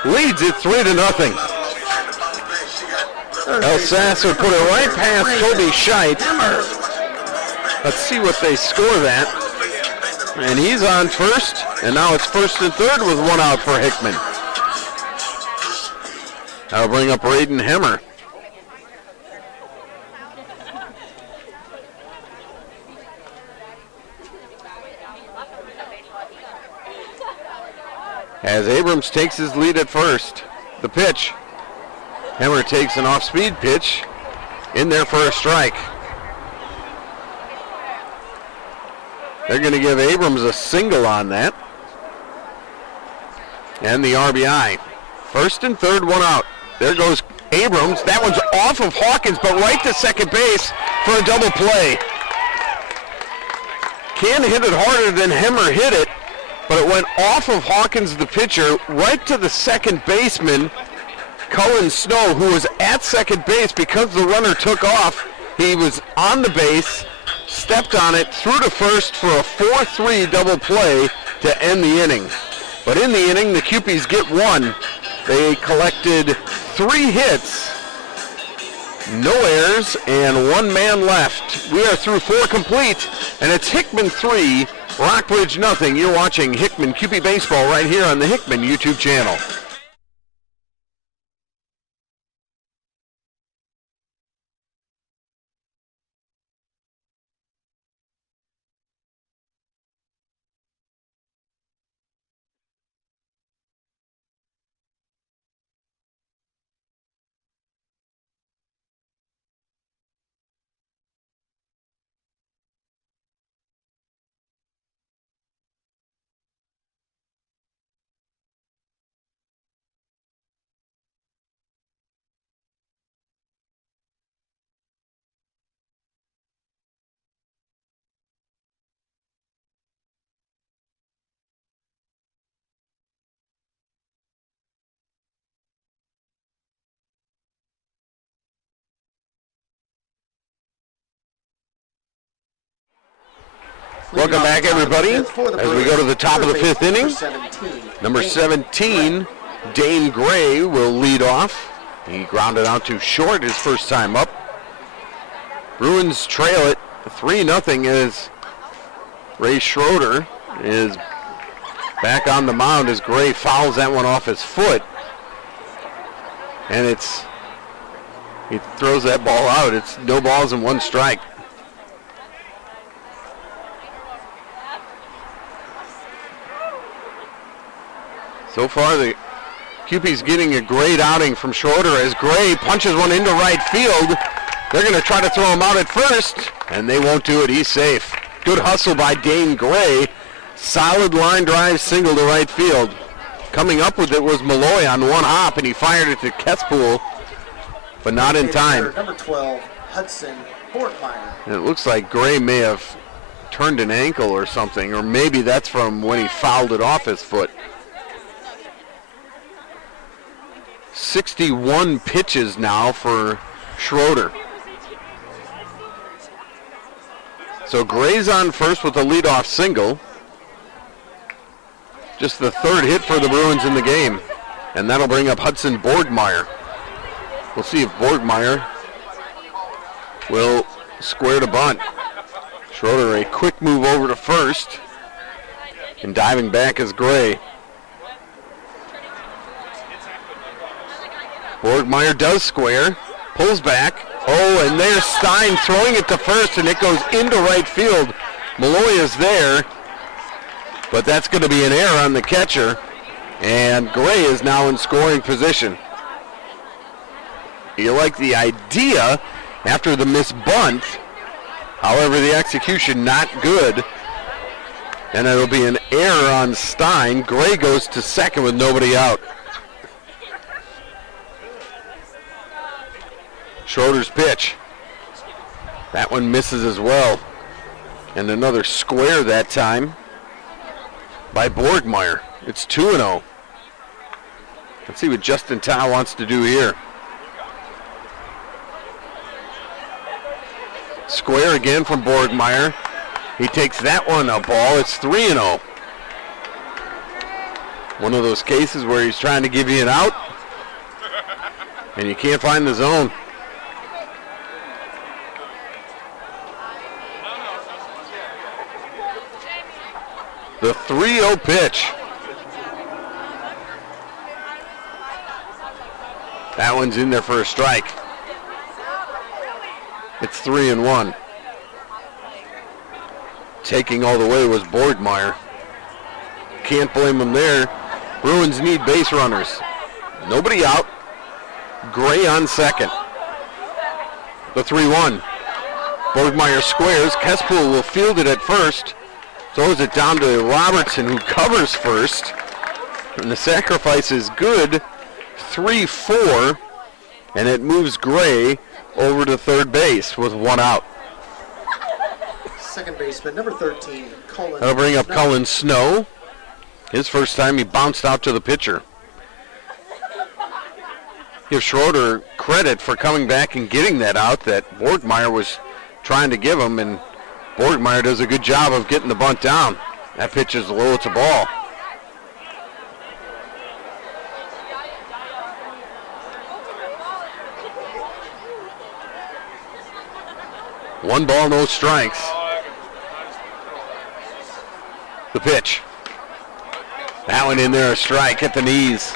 leads it 3-0. Elsasser put it right past Toby Scheidt. Let's see what they score that. And he's on first, and now it's first and third with 1 out for Hickman. That'll bring up Braden Hemmer. As Abrams takes his lead at first. The pitch. Hemmer takes an off-speed pitch in there for a strike. They're going to give Abrams a single on that. And the RBI. First and third, 1 out. There goes Abrams. That one's off of Hawkins, but right to second base for a double play. Can hit it harder than Hemmer hit it, but it went off of Hawkins, the pitcher, right to the second baseman, Cullen Snow, who was at second base because the runner took off. He was on the base, stepped on it, threw to first for a 4-3 double play to end the inning. But in the inning, the Cupies get 1. They collected 3 hits, no errors, and 1 man left. We are through 4 complete, and it's Hickman 3, Rockbridge 0. You're watching Hickman Cupie Baseball right here on the Hickman YouTube channel. Welcome back, everybody, as we go to the top of the fifth inning. Number 17, Dane Gray, will lead off. He grounded out to short his first time up. Bruins trail it 3-0 as Ray Schroeder is back on the mound as Gray fouls that one off his foot. And he throws that ball out. It's no balls and one strike. So far, the Cupie's getting a great outing from Schroeder as Gray punches one into right field. They're going to try to throw him out at first, and they won't do it. He's safe. Good hustle by Dane Gray. Solid line drive single to right field. Coming up with it was Malloy on one hop, and he fired it to Kesspool, but not in time. Number 12, Hudson Bortmeyer. And it looks like Gray may have turned an ankle or something, or maybe that's from when he fouled it off his foot. 61 pitches now for Schroeder. So Gray's on first with a leadoff single. Just the third hit for the Bruins in the game. And that'll bring up Hudson Borgmeyer. We'll see if Borgmeyer will square to bunt. Schroeder a quick move over to first. And diving back is Gray. Borgmeyer does square, pulls back. Oh, and there's Stein throwing it to first, and it goes into right field. Malloy is there, but that's going to be an error on the catcher, and Gray is now in scoring position. You like the idea after the missed bunt, however, the execution not good, and it'll be an error on Stein. Gray goes to second with nobody out. Schroeder's pitch. That one misses as well. And another square that time by Borgmeyer. It's 2-0. Let's see what Justin Tao wants to do here. Square again from Borgmeyer. He takes that one a ball. It's 3-0. One of those cases where he's trying to give you an out and you can't find the zone. The 3-0 pitch. That one's in there for a strike. It's 3-1. Taking all the way was Borgmeyer. Can't blame him there. Bruins need base runners. Nobody out. Gray on second. The 3-1. Borgmeyer squares. Kesspool will field it at first. Throws it down to Robertson, who covers first. And the sacrifice is good. 3-4. And it moves Gray over to third base with one out. Second baseman, number 13, Cullen. That'll bring up Cullen Snow. His first time he bounced out to the pitcher. Give Schroeder credit for coming back and getting that out that Borgmeyer was trying to give him, and Borgmeyer does a good job of getting the bunt down. That pitch is low, it's a ball. One ball, no strikes. The pitch. That one in there, a strike at the knees.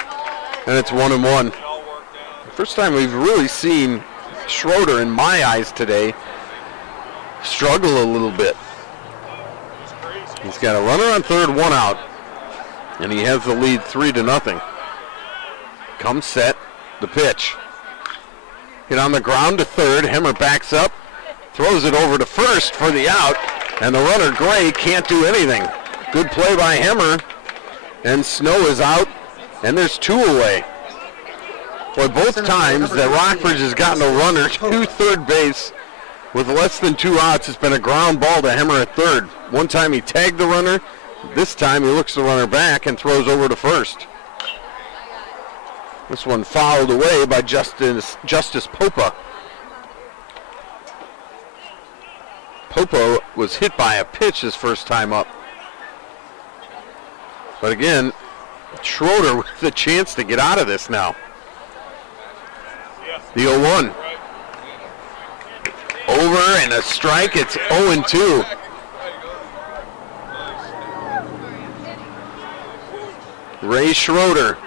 And it's 1-1. First time we've really seen Schroeder, in my eyes today, struggle a little bit. He's got a runner on third, one out. And he has the lead 3-0. Comes set, the pitch. Hit on the ground to third. Hemmer backs up, throws it over to first for the out. And the runner, Gray, can't do anything. Good play by Hemmer. And Snow is out, and there's two away. Boy, both times that Rockbridge has gotten a runner to third base with less than 2 outs, it's been a ground ball to Hemmer at third. One time he tagged the runner. This time he looks the runner back and throws over to first. This one fouled away by Justice Popa. Popo was hit by a pitch his first time up. But again, Schroeder with the chance to get out of this now. The 0-1. Over and a strike. It's 0-2. Ray Schroeder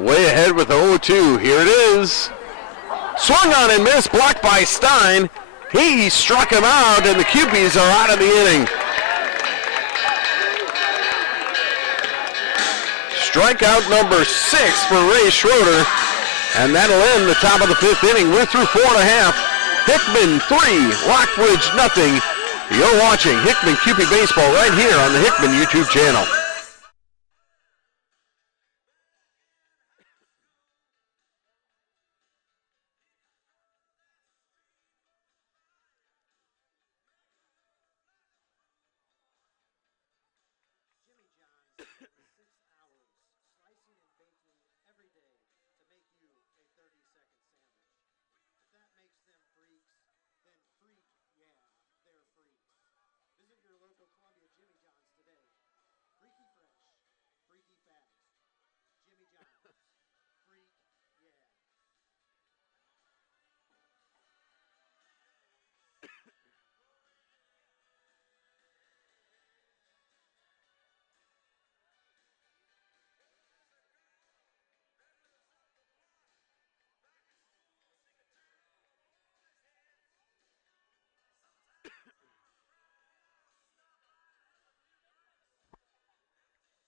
way ahead with 0-2. Here it is. Swung on and missed. Blocked by Stein. He struck him out, and the Cupies are out of the inning. Strikeout number 6 for Ray Schroeder, and that'll end the top of the 5th inning. We're through 4.5. Hickman 3, Rockbridge nothing. You're watching Hickman Cupie Baseball right here on the Hickman YouTube channel.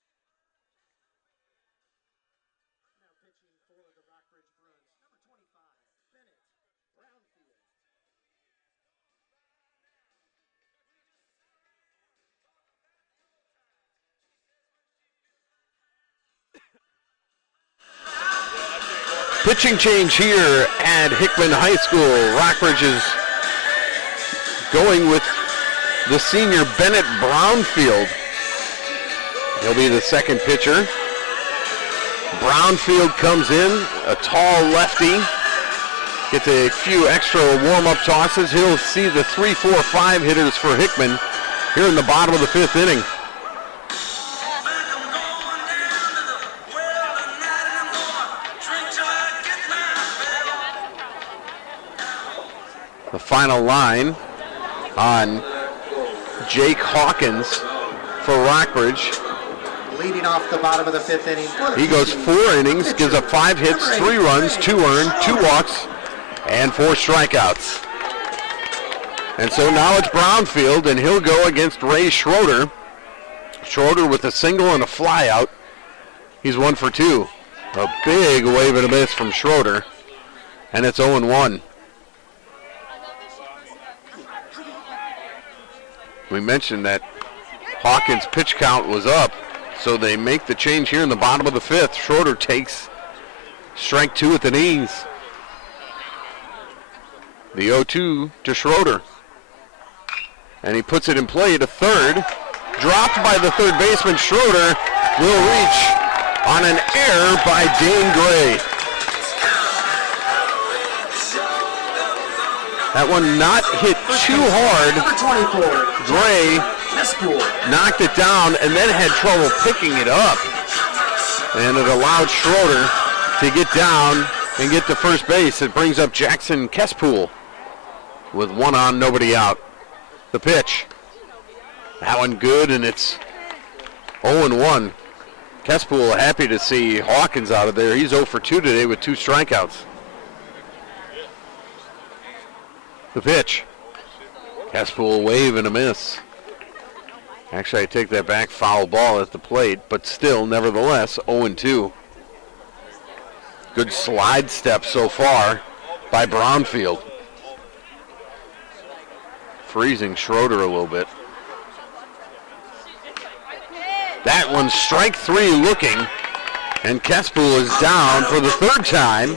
Pitching for the Rockbridge Bruins, number 25, Bennett Brownfield. Pitching change here at Hickman High School. Rockbridge is going with the senior Bennett Brownfield. He'll be the second pitcher. Brownfield comes in, a tall lefty, gets a few extra warm-up tosses. He'll see the 3, 4, 5 hitters for Hickman here in the bottom of the 5th inning. The final line on Jake Hawkins for Rockbridge. Leading off the bottom of the 5th inning. He goes 4 innings, gives up 5 hits, 3 runs, 2 earned, 2 walks, and 4 strikeouts. And so now it's Brownfield, and he'll go against Ray Schroeder. Schroeder with a single and a flyout. He's 1 for 2. A big wave and a miss from Schroeder, and it's 0-1. We mentioned that Hawkins' pitch count was up. So they make the change here in the bottom of the 5th. Schroeder takes strike 2 at the knees. The 0-2 to Schroeder. And he puts it in play to third. Dropped by the third baseman. Schroeder will reach on an error by Dane Gray. That one not hit too hard. Number 24. Gray knocked it down and then had trouble picking it up. And it allowed Schroeder to get down and get to first base. It brings up Jackson Kespool with 1 on, nobody out. The pitch. That one good, and it's 0-1. Kespool happy to see Hawkins out of there. He's 0 for 2 today with 2 strikeouts. The pitch. Kespool wave and a miss. Actually, I take that back. Foul ball at the plate, but still, nevertheless, 0-2. Good slide step so far by Brownfield. Freezing Schroeder a little bit. That one's strike 3 looking, and Kespool is down for the 3rd time.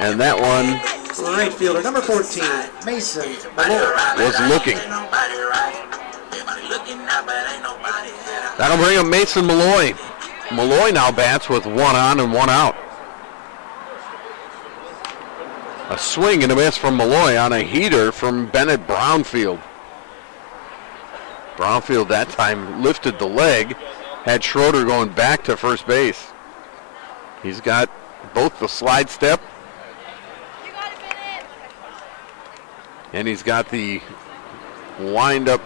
And that one right fielder, number 14, Mason Malloy. was looking. That'll bring up Mason Malloy. Malloy now bats with 1 on and 1 out. A swing and a miss from Malloy on a heater from Bennett Brownfield. Brownfield that time lifted the leg, had Schroeder going back to first base. He's got both the slide step and he's got the wind up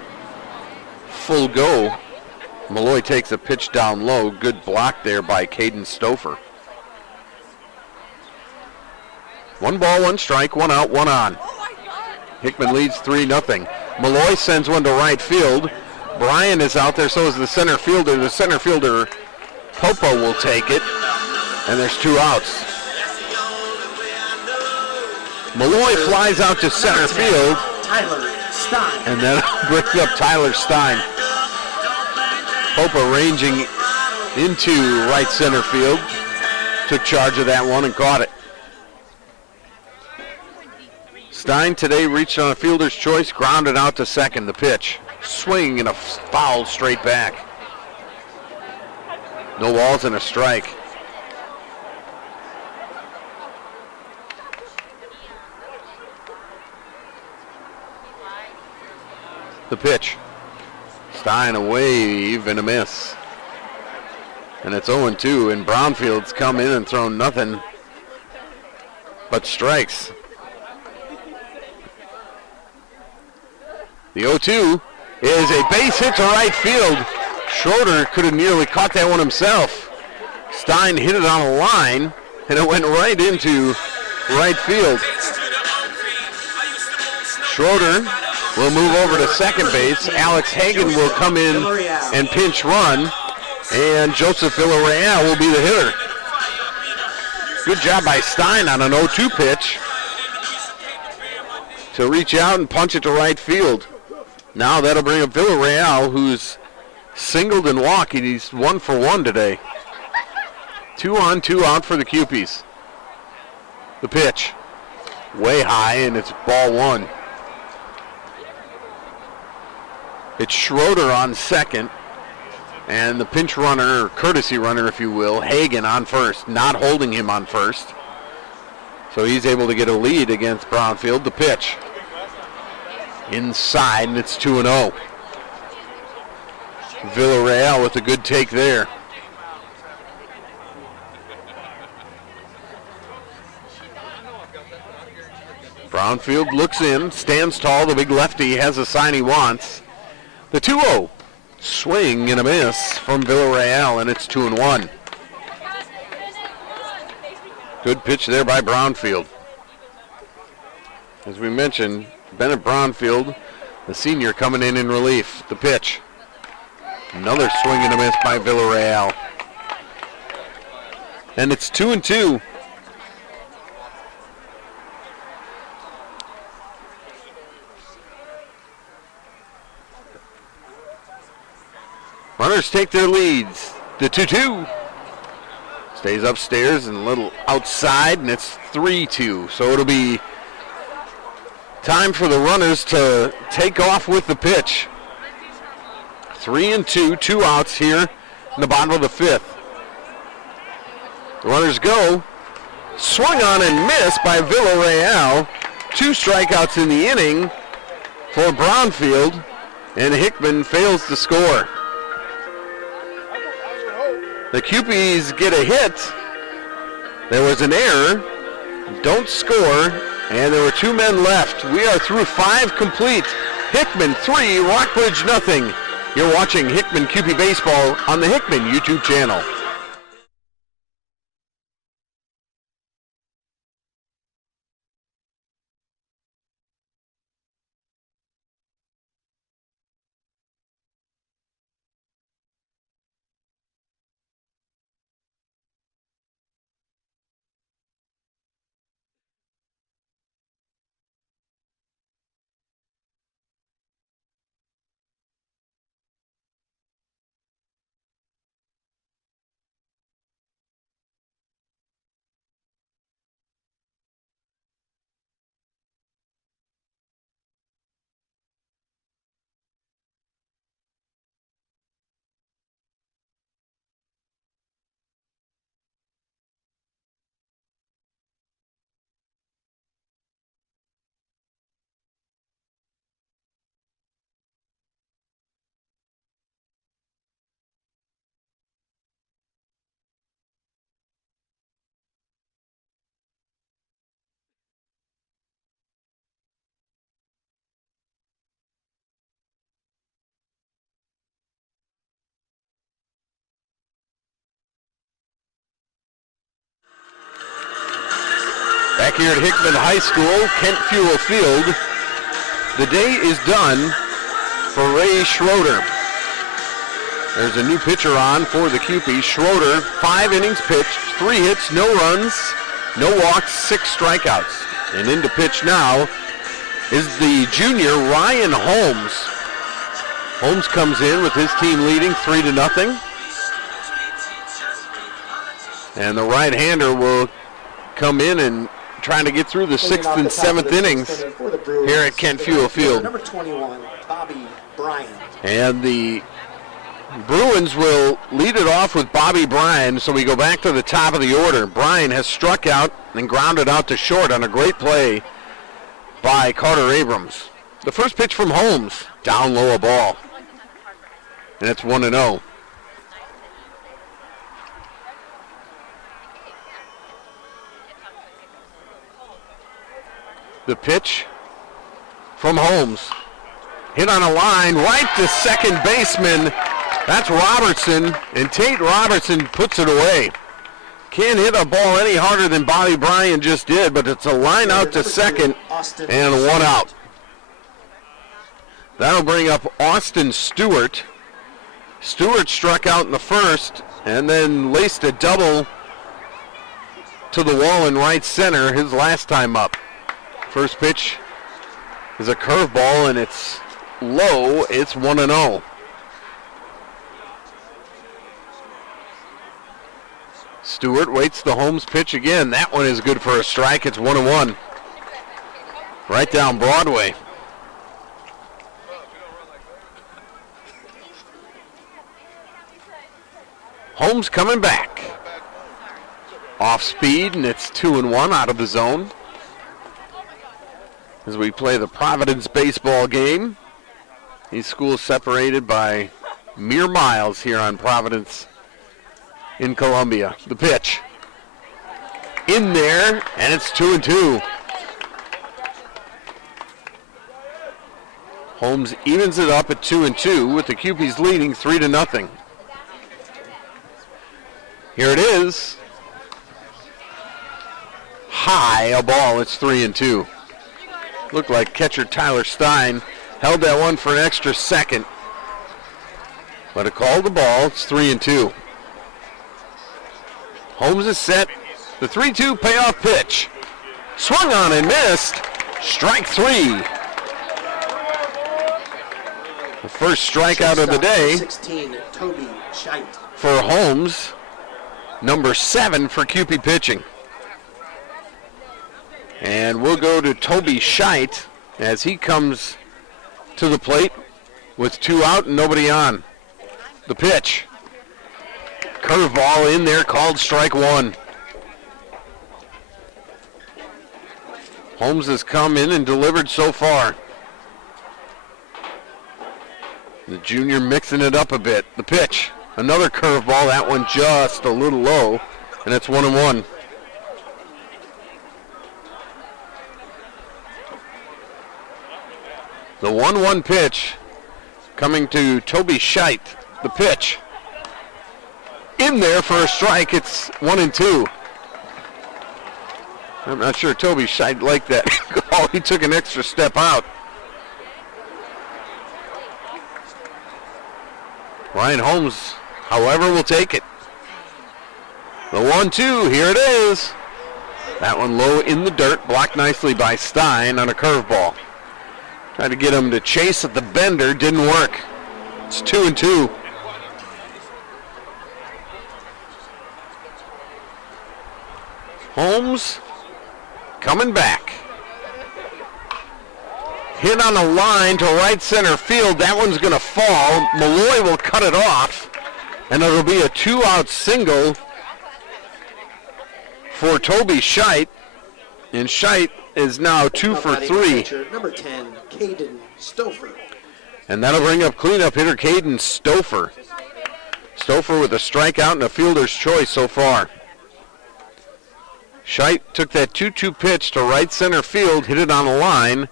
full go. Malloy takes a pitch down low. Good block there by Caden Stouffer. 1 ball, 1 strike, 1 out, 1 on. Hickman leads 3-0. Malloy sends one to right field. Bryan is out there, so is the center fielder. The center fielder, Popo, will take it, and there's 2 outs. Malloy flies out to center field, Tyler Stein. and then brings up Tyler Stein. Popo ranging into right center field, took charge of that one and caught it. Stein today reached on a fielder's choice, grounded out to second. The pitch, swing and a foul straight back. No balls and a strike. The pitch, Stein a wave and a miss. And it's 0-2, and Brownfield's come in and thrown nothing but strikes. The 0-2 is a base hit to right field. Schroeder could have nearly caught that one himself. Stein hit it on a line, and it went right into right field. Schroeder will move over to second base. Alex Hagan will come in and pinch run, and Joseph Villarreal will be the hitter. Good job by Stein on an 0-2 pitch to reach out and punch it to right field. Now that'll bring up Villarreal, who's singled and walked. He's 1 for 1 today. 2 on, 2 out for the Cupies. The pitch, way high, and it's ball 1. It's Schroeder on second, and the pinch runner, or courtesy runner if you will, Hagan on first, not holding him on first. So he's able to get a lead against Brownfield. The pitch, inside, and it's 2-0. Villarreal with a good take there. Brownfield looks in, stands tall. The big lefty has a sign he wants. The 2-0 swing and a miss from Villarreal, and it's 2-1. Good pitch there by Brownfield. As we mentioned, Bennett Brownfield, the senior, coming in relief. The pitch, another swing and a miss by Villarreal, and it's 2-2. Runners take their leads. The 2-2 stays upstairs and a little outside, and it's 3-2. So it'll be time for the runners to take off with the pitch. 3-2, 2 outs here in the bottom of the 5th. The runners go. Swung on and missed by Villarreal. 2 strikeouts in the inning for Brownfield, and Hickman fails to score. The Cupies get a hit. There was an error. Don't score. And there were 2 men left. We are through 5 complete. Hickman 3, Rockbridge nothing. You're watching Hickman Cupie Baseball on the Hickman YouTube channel. Back here at Hickman High School, Kent Fuel Field, the day is done for Ray Schroeder. There's a new pitcher on for the Cupies. Schroeder, 5 innings pitched, 3 hits, no runs, no walks, 6 strikeouts. And into pitch now is the junior Ryan Holmes. Holmes comes in with his team leading 3-0. And the right-hander will come in and try to get through the 6th and 7th innings here at Kent Fuel Field. Number 21, Bobby Bryan. And the Bruins will lead it off with Bobby Bryan, so we go back to the top of the order. Bryan has struck out and grounded out to short on a great play by Carter Abrams. The first pitch from Holmes, down low a ball. And it's 1-0. The pitch from Holmes. Hit on a line right to second baseman. That's Robertson, and Tate Robertson puts it away. Can't hit a ball any harder than Bobby Bryan just did, but it's a line out to second and 1 out. That'll bring up Austin Stewart. Stewart struck out in the first and then laced a double to the wall in right center his last time up. First pitch is a curveball, and it's low. It's 1-0. Stewart waits the Holmes pitch again. That one is good for a strike. It's 1-1. Right down Broadway. Holmes coming back. Off speed, and it's 2-1 out of the zone. As we play the Providence baseball game. These schools separated by mere miles here on Providence in Columbia. The pitch. In there, and it's 2-2. Holmes evens it up at 2-2 with the Cupies leading 3-0. Here it is. High a ball. It's 3-2. Looked like catcher Tyler Stein held that one for an extra second. But it called the ball. It's 3-2. Holmes is set. The 3-2 payoff pitch. Swung on and missed. Strike 3. The first strikeout of the day 16, Toby Scheidt. for Holmes. Number 7 for Cupie pitching. And we'll go to Toby Scheidt as he comes to the plate with 2 out and nobody on. The pitch. Curveball in there, called strike 1. Holmes has come in and delivered so far. The junior mixing it up a bit. The pitch. Another curveball, that one just a little low, and it's 1-1. The 1-1 pitch coming to Toby Scheidt. The pitch. In there for a strike. It's 1-2. I'm not sure Toby Scheidt liked that. Oh, he took an extra step out. Ryan Holmes, however, will take it. The 1-2, here it is. That one low in the dirt, blocked nicely by Stein on a curveball. Tried to get him to chase at the bender, didn't work. It's 2-2. Holmes coming back. Hit on a line to right center field. That one's going to fall. Malloy will cut it off, and it'll be a 2-out single for Toby Scheidt. And Scheidt is now 2 for 3. Number 10, Caden Stouffer. And that'll bring up cleanup hitter Caden Stouffer. Stouffer with a strikeout and a fielder's choice so far. Scheidt took that 2-2 pitch to right center field, hit it on a line,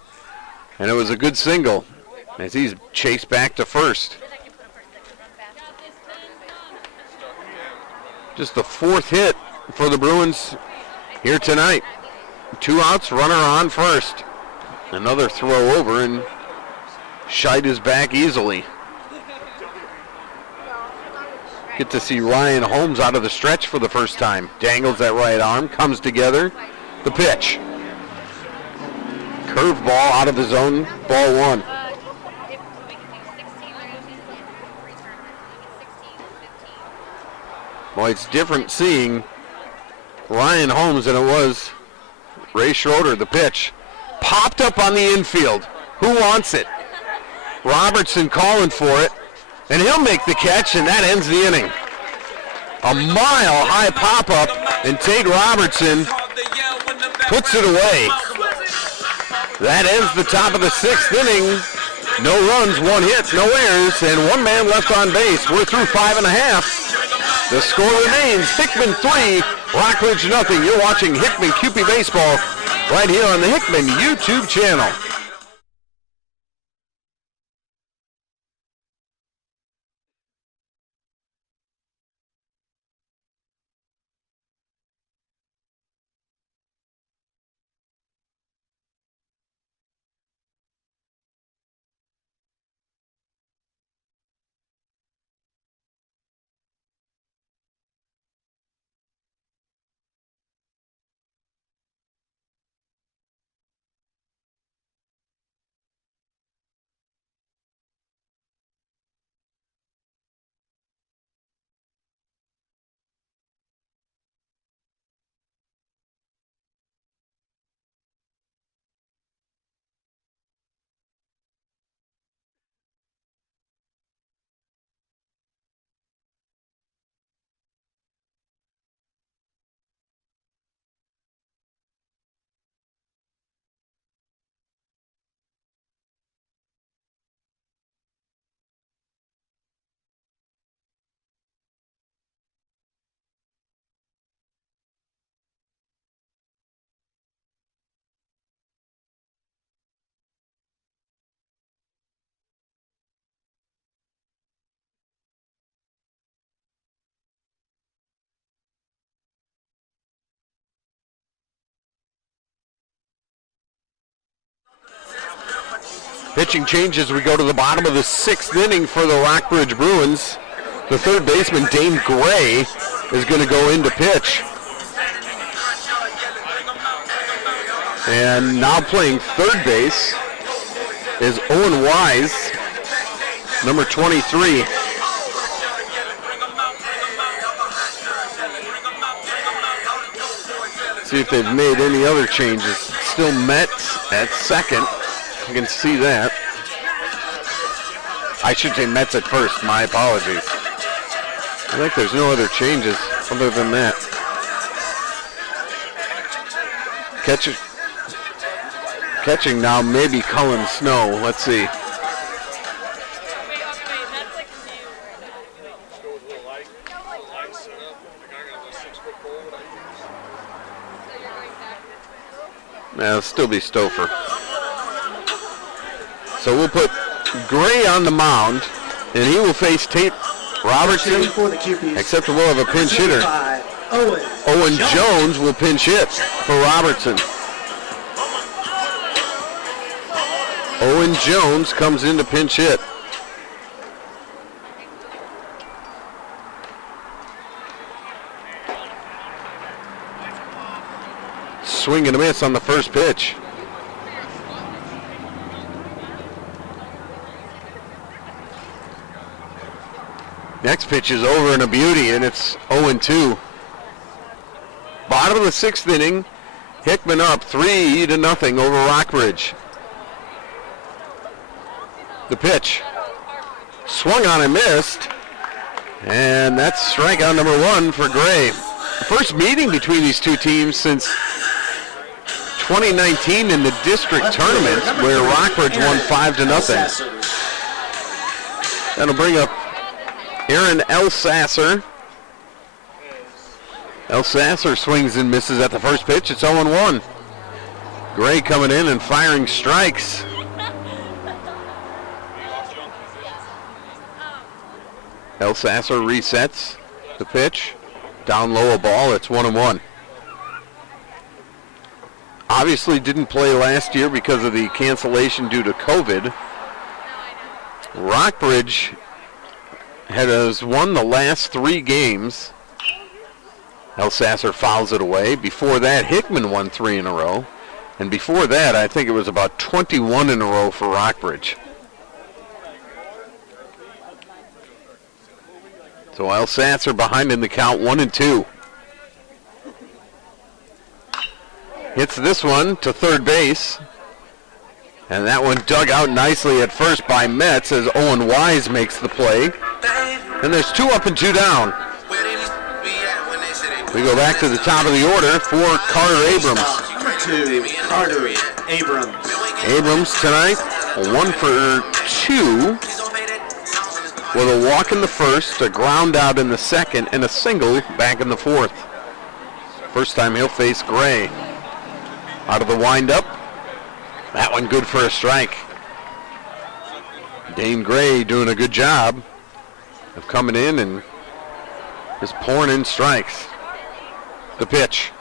and it was a good single as he's chased back to first. Just the 4th hit for the Bruins here tonight. 2 outs, runner on first. Another throw over, and Scheid is back easily. Get to see Ryan Holmes out of the stretch for the first time. Dangles that right arm, comes together. The pitch. Curveball out of the zone, ball 1. Well, it's different seeing Ryan Holmes than it was Ray Schroeder. The pitch popped up on the infield. Who wants it? Robertson calling for it, and he'll make the catch, and that ends the inning. A mile-high pop-up, and Tate Robertson puts it away. That ends the top of the 6th inning. No runs, 1 hit, no errors, and 1 man left on base. We're through 5 1/2. The score remains Hickman 3, Rockbridge 0. You're watching Hickman QP Baseball right here on the Hickman YouTube channel. Pitching changes. We go to the bottom of the 6th inning for the Rockbridge Bruins. The third baseman, Dane Gray, is going to go in to pitch. And now playing third base is Owen Wise, number 23. See if they've made any other changes. Still Metz at second. You can see that. I should say Metz at first. My apologies. I think there's no other changes other than that. Catching now, maybe Cullen Snow. Let's see. It'll still be Stouffer. So we'll put Gray on the mound, and he will face Tate Robertson, except we'll have a pinch hitter. Owen Jones will pinch hit for Robertson. Owen Jones comes in to pinch hit. Swing and a miss on the first pitch. Next pitch is over and a beauty, and it's 0-2. Bottom of the 6th inning, Hickman up 3-0 over Rockbridge. The pitch, swung on and missed, and that's strikeout number 1 for Gray. The first meeting between these two teams since 2019 in the district tournament, where Rockbridge won 5-0. That'll bring up Aaron Elsasser. Elsasser swings and misses at the first pitch. It's 0-1. Gray coming in and firing strikes. Elsasser resets the pitch. Down low a ball. It's 1-1. obviously didn't play last year because of the cancellation due to COVID. Rockbridge has won the last 3 games. Elsasser fouls it away. Before that, Hickman won 3 in a row. And before that, I think it was about 21 in a row for Rockbridge. So Elsasser behind in the count, 1-2. Hits this one to third base. And that one dug out nicely at first by Metz as Owen Wise makes the play. And there's 2 up and 2 down. We go back to the top of the order for Carter Abrams. Number 2, Carter Abrams. Abrams tonight, 1 for 2 with a walk in the first, a ground out in the second, and a single back in the fourth. First time he'll face Gray. Out of the windup. That one good for a strike. Dane Gray doing a good job of coming in and just pouring in strikes. The pitch.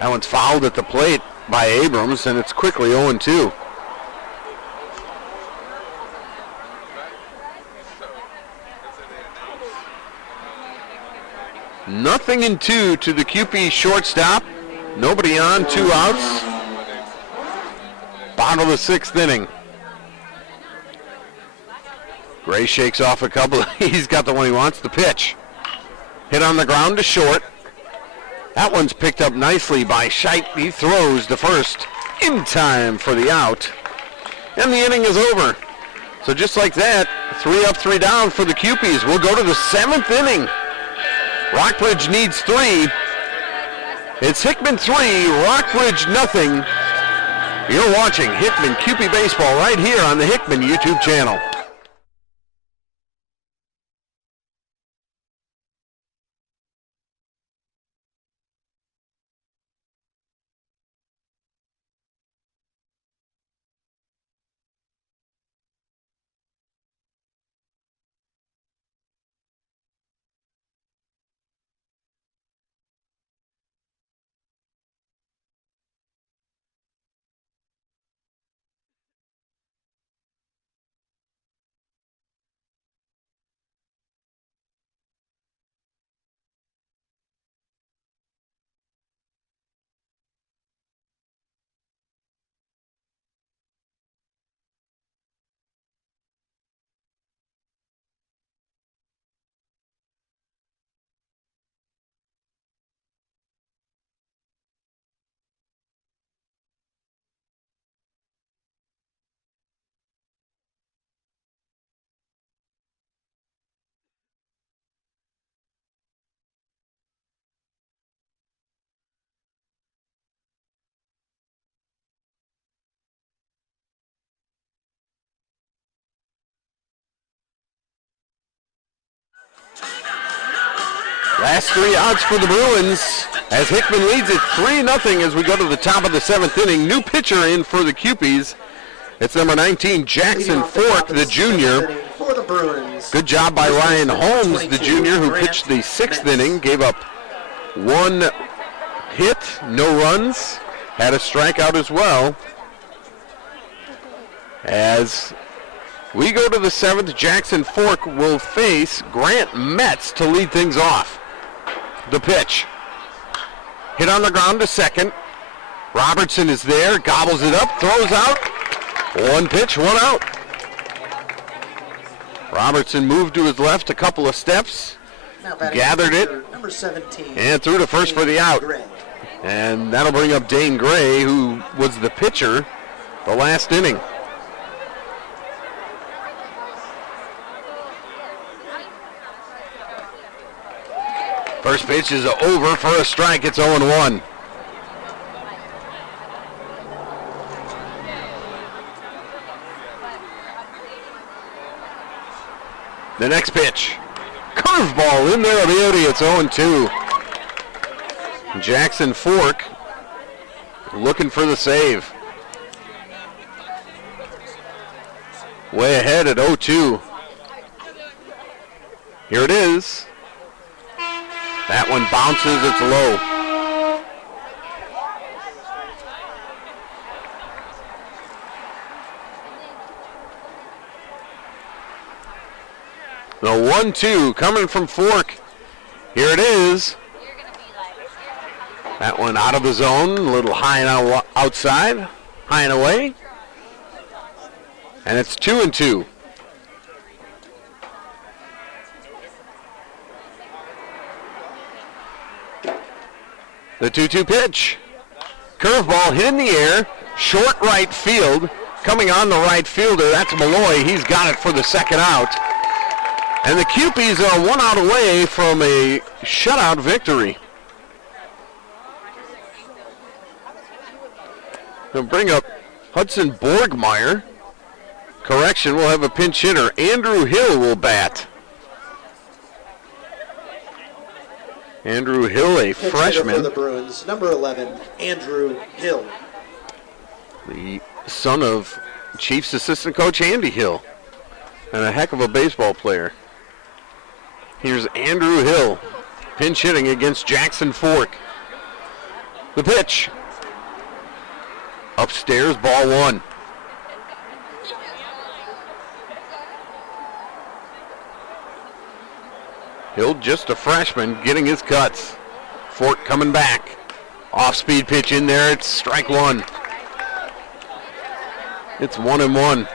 That one's fouled at the plate by Abrams, and it's quickly 0-2. Nothing in 2 to the QP shortstop. Nobody on, 2 outs. Bottom of the 6th inning. Gray shakes off a couple. He's got the one he wants. The pitch. Hit on the ground to short. That one's picked up nicely by Scheidt. He throws to first in time for the out. And the inning is over. So just like that, 3 up, 3 down for the QPs. We'll go to the 7th inning. Rockbridge needs 3. It's Hickman 3, Rockbridge nothing. You're watching Hickman QP Baseball right here on the Hickman YouTube channel. Last 3 outs for the Bruins as Hickman leads it 3-0 as we go to the top of the 7th inning. New pitcher in for the QPs. It's number 19, Jackson Fork, the junior. For the Bruins. Good job by Ryan Holmes, the junior, who pitched the 6th inning. Gave up 1 hit, no runs. Had a strikeout as well. As we go to the 7th, Jackson Fork will face Grant Metz to lead things off. The pitch. Hit on the ground to second. Robertson is there, gobbles it up, throws out. 1 pitch, 1 out. Robertson moved to his left a couple of steps, gathered it, number 17, and threw to first for the out. And that'll bring up Dane Gray, who was the pitcher the last inning. First pitch is over for a strike. It's 0-1. The next pitch. Curveball in there, beauty. It's 0-2. Jackson Fork looking for the save. Way ahead at 0-2. Here it is. That one bounces, it's low. The 1-2 coming from Fork. Here it is. That one out of the zone, a little high and outside, high and away. And it's 2-2. The 2-2 pitch. Curveball hit in the air, short right field. Coming on the right fielder, that's Malloy. He's got it for the second out. And the Cupies are 1 out away from a shutout victory. They'll bring up Hudson Borgmeyer. Correction, we'll have a pinch hitter. Andrew Hill will bat. Andrew Hill, a freshman. For the Bruins, number 11, Andrew Hill. The son of Chiefs assistant coach Andy Hill. And a heck of a baseball player. Here's Andrew Hill, pinch hitting against Jackson Fork. The pitch. Upstairs, ball 1. Hill, just a freshman, getting his cuts. Fork coming back. Off-speed pitch in there. It's strike 1. It's 1-1.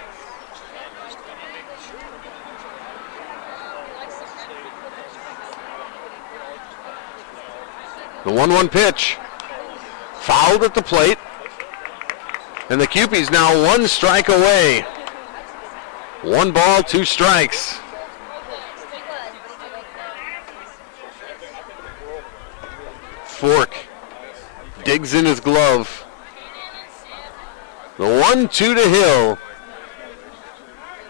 The 1-1 pitch. Fouled at the plate. And the Cupies now 1 strike away. 1 ball, 2 strikes. Fork digs in his glove. The 1-2 to Hill.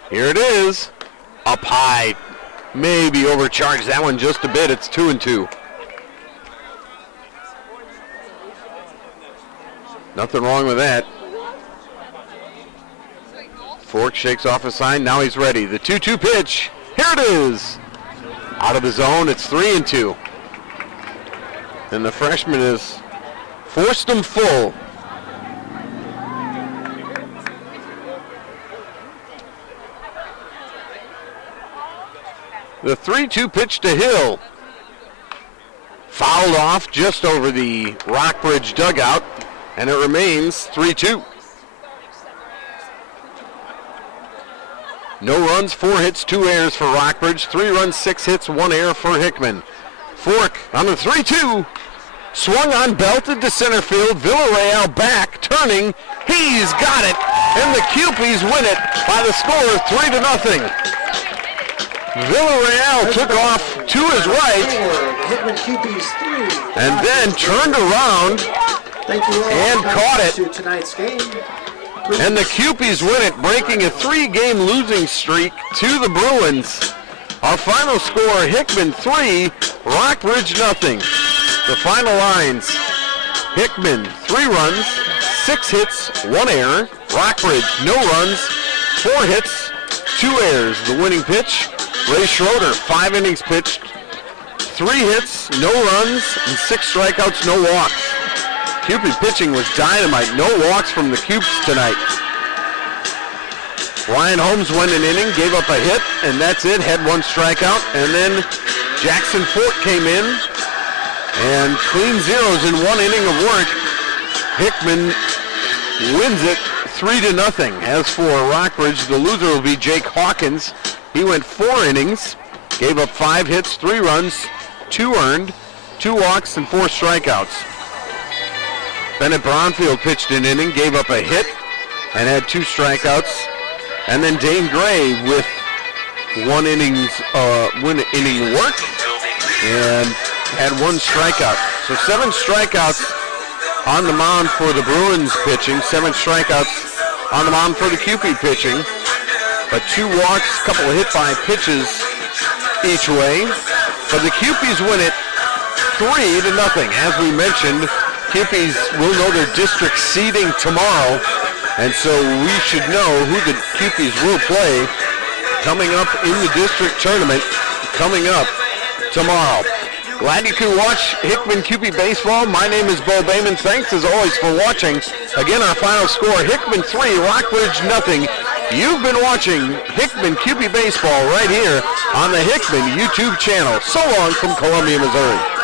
Here it is. Up high. Maybe overcharged that one just a bit. It's 2-2. Nothing wrong with that. Fork shakes off a sign. Now he's ready. The 2-2 pitch. Here it is. Out of the zone. It's 3-2. And the freshman has forced him full. The 3-2 pitch to Hill. Fouled off just over the Rockbridge dugout. And it remains 3-2. No runs, 4 hits, 2 errors for Rockbridge. 3 runs, 6 hits, 1 error for Hickman. Fork on the 3-2. Swung on, belted to center field. Villarreal back, turning. He's got it. And the Cupies win it by the score of 3-0. Villarreal took off to his right. Hickman Cupies 3. And then turned around and caught it. To tonight's game. And the Cupies win it, breaking a 3-game losing streak to the Bruins. Our final score, Hickman 3, Rockbridge 0. The final lines, Hickman 3 runs, 6 hits, 1 error. Rockbridge no runs, 4 hits, 2 errors. The winning pitch, Ray Schroeder, 5 innings pitched, 3 hits, no runs, and 6 strikeouts, no walks. Cupid pitching was dynamite. No walks from the Cubes tonight. Ryan Holmes went an inning, gave up a hit, and that's it. Had 1 strikeout. And then Jackson Fork came in and clean zeros in 1 inning of work. Hickman wins it 3-0. As for Rockbridge, the loser will be Jake Hawkins. He went 4 innings, gave up 5 hits, 3 runs, 2 earned, 2 walks, and 4 strikeouts. Bennett Brownfield pitched an inning, gave up a hit, and had 2 strikeouts. And then Dane Gray with 1 inning work and had 1 strikeout. So 7 strikeouts on the mound for the Bruins pitching, 7 strikeouts on the mound for the Cupid pitching, but 2 walks, a couple of hit by pitches each way. But the Cupies win it 3-0. As we mentioned, Cupies will know their district seeding tomorrow, and so we should know who the Cupies will play coming up in the district tournament coming up tomorrow. Glad you could watch Hickman Cupid baseball. My name is Bo Bayman. Thanks as always for watching. Again, our final score, Hickman 3, Rockbridge 0. You've been watching Hickman QB Baseball right here on the Hickman YouTube channel. So long from Columbia, Missouri.